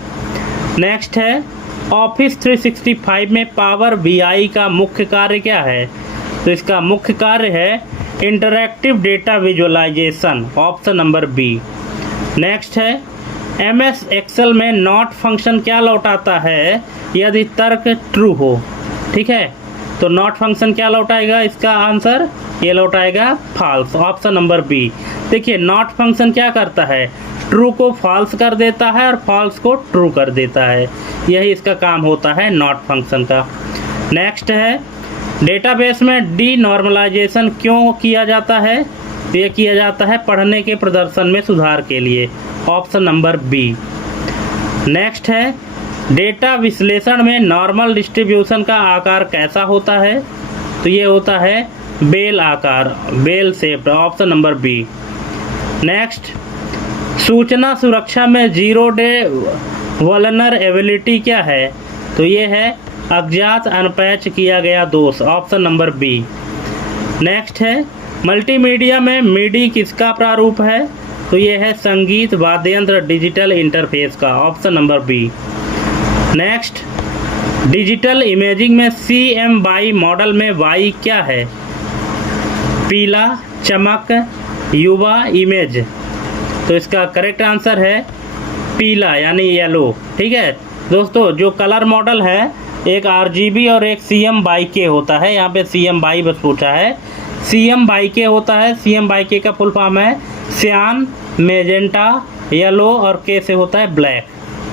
नेक्स्ट है, ऑफिस 365 में पावर BI का मुख्य कार्य क्या है? तो इसका मुख्य कार्य है interactive data visualisation, option number B. Next है, MS एक्सेल में नॉट फंक्शन क्या लौटाता है यदि तर्क ट्रू हो? ठीक है, तो नॉट फंक्शन क्या लौटाएगा? इसका आंसर ये लौटाएगा फॉल्स, ऑप्शन नंबर बी। देखिए, नॉट फंक्शन क्या करता है? ट्रू को फॉल्स कर देता है और फॉल्स को ट्रू कर देता है, यही इसका काम होता है नॉट फंक्शन का। नेक्स्ट है, डेटाबेस में डीनॉर्मलाइजेशन क्यों किया जाता है? तो ये किया जाता है पढ़ने के प्रदर्शन में सुधार के लिए, ऑप्शन नंबर बी। नेक्स्ट है, डेटा विश्लेषण में नॉर्मल डिस्ट्रीब्यूशन का आकार कैसा होता है? तो ये होता है बेल आकार, bell shaped, option number B. Next, सूचना सुरक्षा में जीरो डे वल्नरेबिलिटी क्या है? तो ये है अज्ञात अनपैच किया गया दोष, ऑप्शन नंबर बी। नेक्स्ट है, मल्टीमीडिया में मिडी किसका प्रारूप है? तो ये है संगीत वाद्ययंत्र डिजिटल इंटरफेस का, option number B. Next, digital imaging में CM मॉडल में Y क्या है? पीला, चमक, युवा, इमेज। तो इसका करेक्ट आंसर है पीला, यानी येलो। ठीक है दोस्तों, जो कलर मॉडल है, एक RGB और एक CMYK होता है। यहाँ पे CMY बस पूछा है। CMYK होता है, CMYK का फुल फॉर्म है सियान, मेजेंटा, येलो और K से होता है ब्लैक।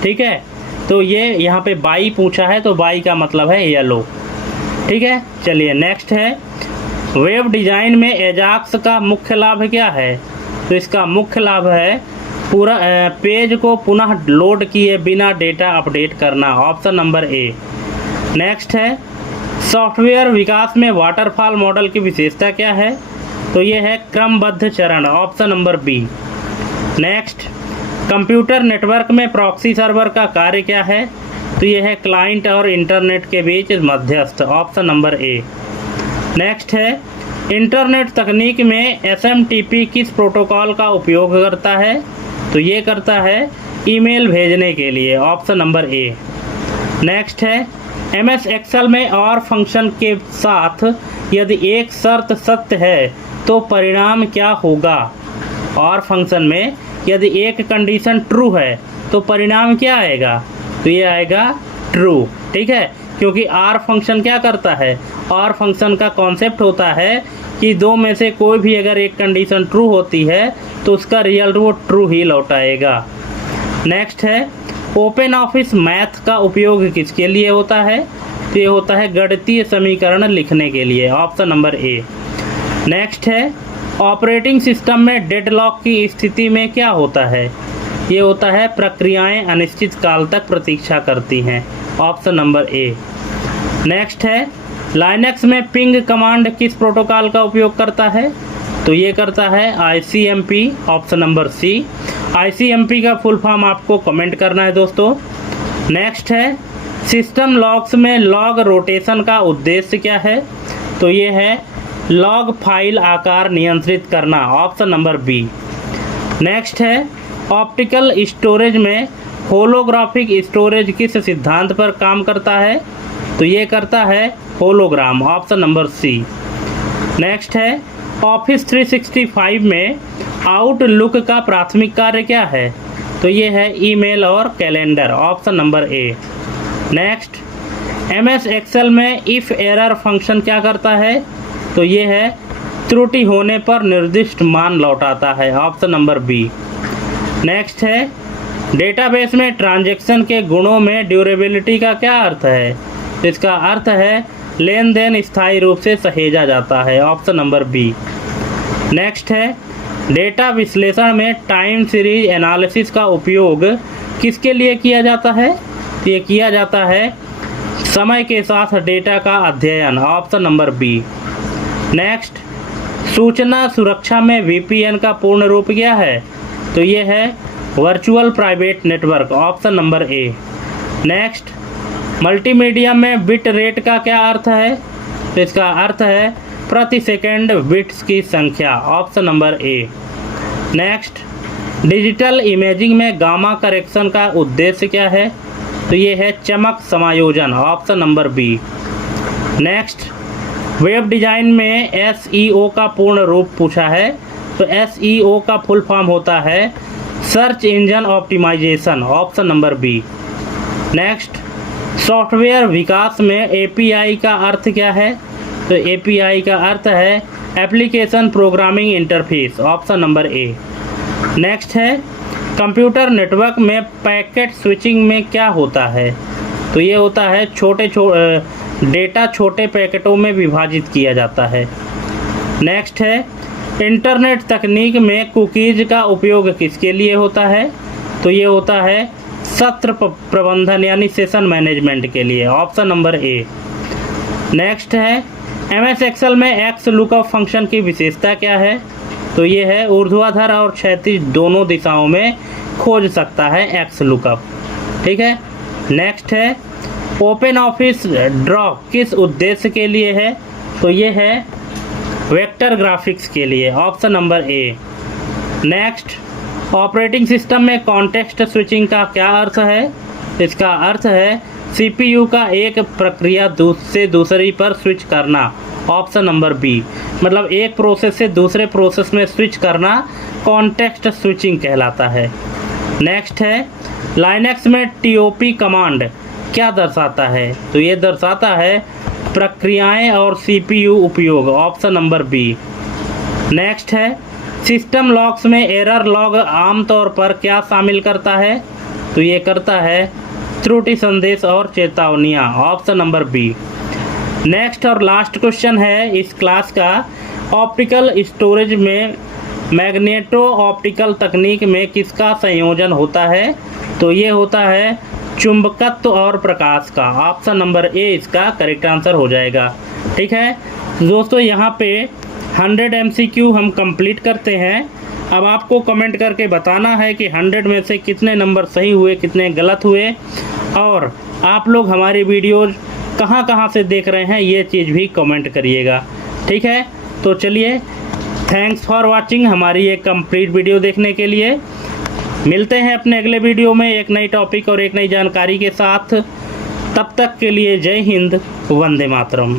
ठीक है, तो ये यहाँ पे Y पूछा है, तो Y का मतलब है येलो। ठीक है, चलिए नेक्स्ट है, वेब डिज़ाइन में एजाक्स का मुख्य लाभ क्या है? तो इसका मुख्य लाभ है पूरा पेज को पुनः लोड किए बिना डेटा अपडेट करना, ऑप्शन नंबर ए। नेक्स्ट है, सॉफ्टवेयर विकास में वाटरफॉल मॉडल की विशेषता क्या है? तो ये है क्रमबद्ध चरण, option number B. Next, computer network में प्रॉक्सी सर्वर का कार्य क्या है? तो ये है क्लाइंट और इंटरनेट के बीच मध्यस्थ, ऑप्शन नंबर ए। नेक्स्ट है, इंटरनेट तकनीक में SMTP किस प्रोटोकॉल का उपयोग करता है? तो ये करता है ईमेल भेजने के लिए, ऑप्शन नंबर ए। नेक्स्ट है, MS एक्सेल में और फंक्शन के साथ यदि एक शर्त सत्य है तो परिणाम क्या होगा? और फंक्शन में यदि एक कंडीशन ट्रू है तो परिणाम क्या आएगा? तो ये आएगा ट्रू। ठीक है, क्योंकि R फंक्शन क्या करता है? और फंक्शन का कॉन्सेप्ट होता है कि दो में से कोई भी अगर एक कंडीशन ट्रू होती है तो उसका रिजल्ट वो ट्रू ही लौटाएगा। नेक्स्ट है, ओपन ऑफिस मैथ का उपयोग किसके लिए होता है? तो ये होता है गणितीय समीकरण लिखने के लिए, ऑप्शन नंबर ए। नेक्स्ट है ऑपरेटिंग सिस्टम में डेडलॉक की स्थिति में क्या होता है? ये होता है प्रक्रियाएं अनिश्चित काल तक प्रतीक्षा करती हैं, ऑप्शन नंबर ए। नेक्स्ट है लाइनक्स में पिंग कमांड किस प्रोटोकॉल का उपयोग करता है? तो ये करता है ICMP, option number C. ICMP का फुल फॉर्म आपको कमेंट करना है दोस्तों। नेक्स्ट है सिस्टम लॉग्स में लॉग रोटेशन का उद्देश्य क्या है? तो ये है लॉग फाइल आकार नियंत्रित करना, ऑप्शन नंबर बी। नेक्स्ट है ऑप्टिकल स्टोरेज में होलोग्राफिक स्टोरेज किस सिद्धांत पर काम करता है? तो ये करता है hologram, option number C. Next है ऑफिस 365 में आउटलुक का प्राथमिक कार्य क्या है? तो ये है ईमेल और calendar, option number A. Next MS Excel में इफ़ एरर फंक्शन क्या करता है? तो ये है त्रुटि होने पर निर्दिष्ट मान लौटाता है, ऑप्शन नंबर बी। नेक्स्ट है डेटाबेस में ट्रांजैक्शन के गुणों में ड्यूरेबिलिटी का क्या अर्थ है? इसका अर्थ है लेन देन स्थायी रूप से सहेजा जाता है, ऑप्शन नंबर बी। नेक्स्ट है डेटा विश्लेषण में टाइम सीरीज एनालिसिस का उपयोग किसके लिए किया जाता है? ये किया जाता है समय के साथ डेटा का अध्ययन, ऑप्शन नंबर बी। नेक्स्ट सूचना सुरक्षा में VPN का पूर्ण रूप क्या है? तो ये है virtual private network, option number A. Next multimedia में बिट रेट का क्या अर्थ है? तो इसका अर्थ है प्रति सेकंड बिट्स की संख्या, option number A. Next digital imaging में गामा करेक्शन का उद्देश्य क्या है? तो ये है चमक समायोजन, option number B. Next web design में SEO का पूर्ण रूप पूछा है, तो SEO का फुल फॉर्म होता है search engine optimisation, option number B. Next software विकास में API का अर्थ क्या है? तो API का अर्थ है application programming interface, option number A. Next है कंप्यूटर नेटवर्क में पैकेट स्विचिंग में क्या होता है? तो ये होता है डेटा छोटे पैकेटों में विभाजित किया जाता है। नेक्स्ट है इंटरनेट तकनीक में कुकीज़ का उपयोग किसके लिए होता है? तो ये होता है सत्र प्रबंधन यानी सेशन मैनेजमेंट के लिए, ऑप्शन नंबर ए। नेक्स्ट है MS एक्सेल में एक्स लुकअप फंक्शन की विशेषता क्या है? तो ये है ऊर्ध्वाधर और क्षैतिज दोनों दिशाओं में खोज सकता है एक्स लुकअप, ठीक है। नेक्स्ट है ओपन ऑफिस ड्रॉ किस उद्देश्य के लिए है? तो ये है वेक्टर ग्राफिक्स के लिए, option number A. Next operating system में कॉन्टेक्स्ट स्विचिंग का क्या अर्थ है? इसका अर्थ है CPU का एक प्रक्रिया से दूसरी पर स्विच करना, ऑप्शन नंबर बी। मतलब एक प्रोसेस से दूसरे प्रोसेस में स्विच करना कॉन्टेक्स्ट स्विचिंग कहलाता है। नेक्स्ट है लाइनक्स में TOP कमांड क्या दर्शाता है? तो ये दर्शाता है प्रक्रियाएं और CPU उपयोग, ऑप्शन नंबर बी। नेक्स्ट है सिस्टम लॉग्स में एरर लॉग आमतौर पर क्या शामिल करता है? तो ये करता है त्रुटि संदेश और चेतावनियाँ, ऑप्शन नंबर बी। नेक्स्ट और लास्ट क्वेश्चन है इस क्लास का, ऑप्टिकल स्टोरेज में मैग्नेटो ऑप्टिकल तकनीक में किसका संयोजन होता है? तो ये होता है चुंबकत्व और प्रकाश का, ऑप्शन नंबर ए इसका करेक्ट आंसर हो जाएगा। ठीक है दोस्तों, यहाँ पे 100 MCQ हम कंप्लीट करते हैं। अब आपको कमेंट करके बताना है कि 100 में से कितने नंबर सही हुए, कितने गलत हुए, और आप लोग हमारी वीडियोज़ कहाँ से देख रहे हैं ये चीज़ भी कमेंट करिएगा। ठीक है, तो चलिए, थैंक्स फॉर वाचिंग हमारी ये कंप्लीट वीडियो देखने के लिए। मिलते हैं अपने अगले वीडियो में एक नई टॉपिक और एक नई जानकारी के साथ। तब तक के लिए जय हिंद, वंदे मातरम।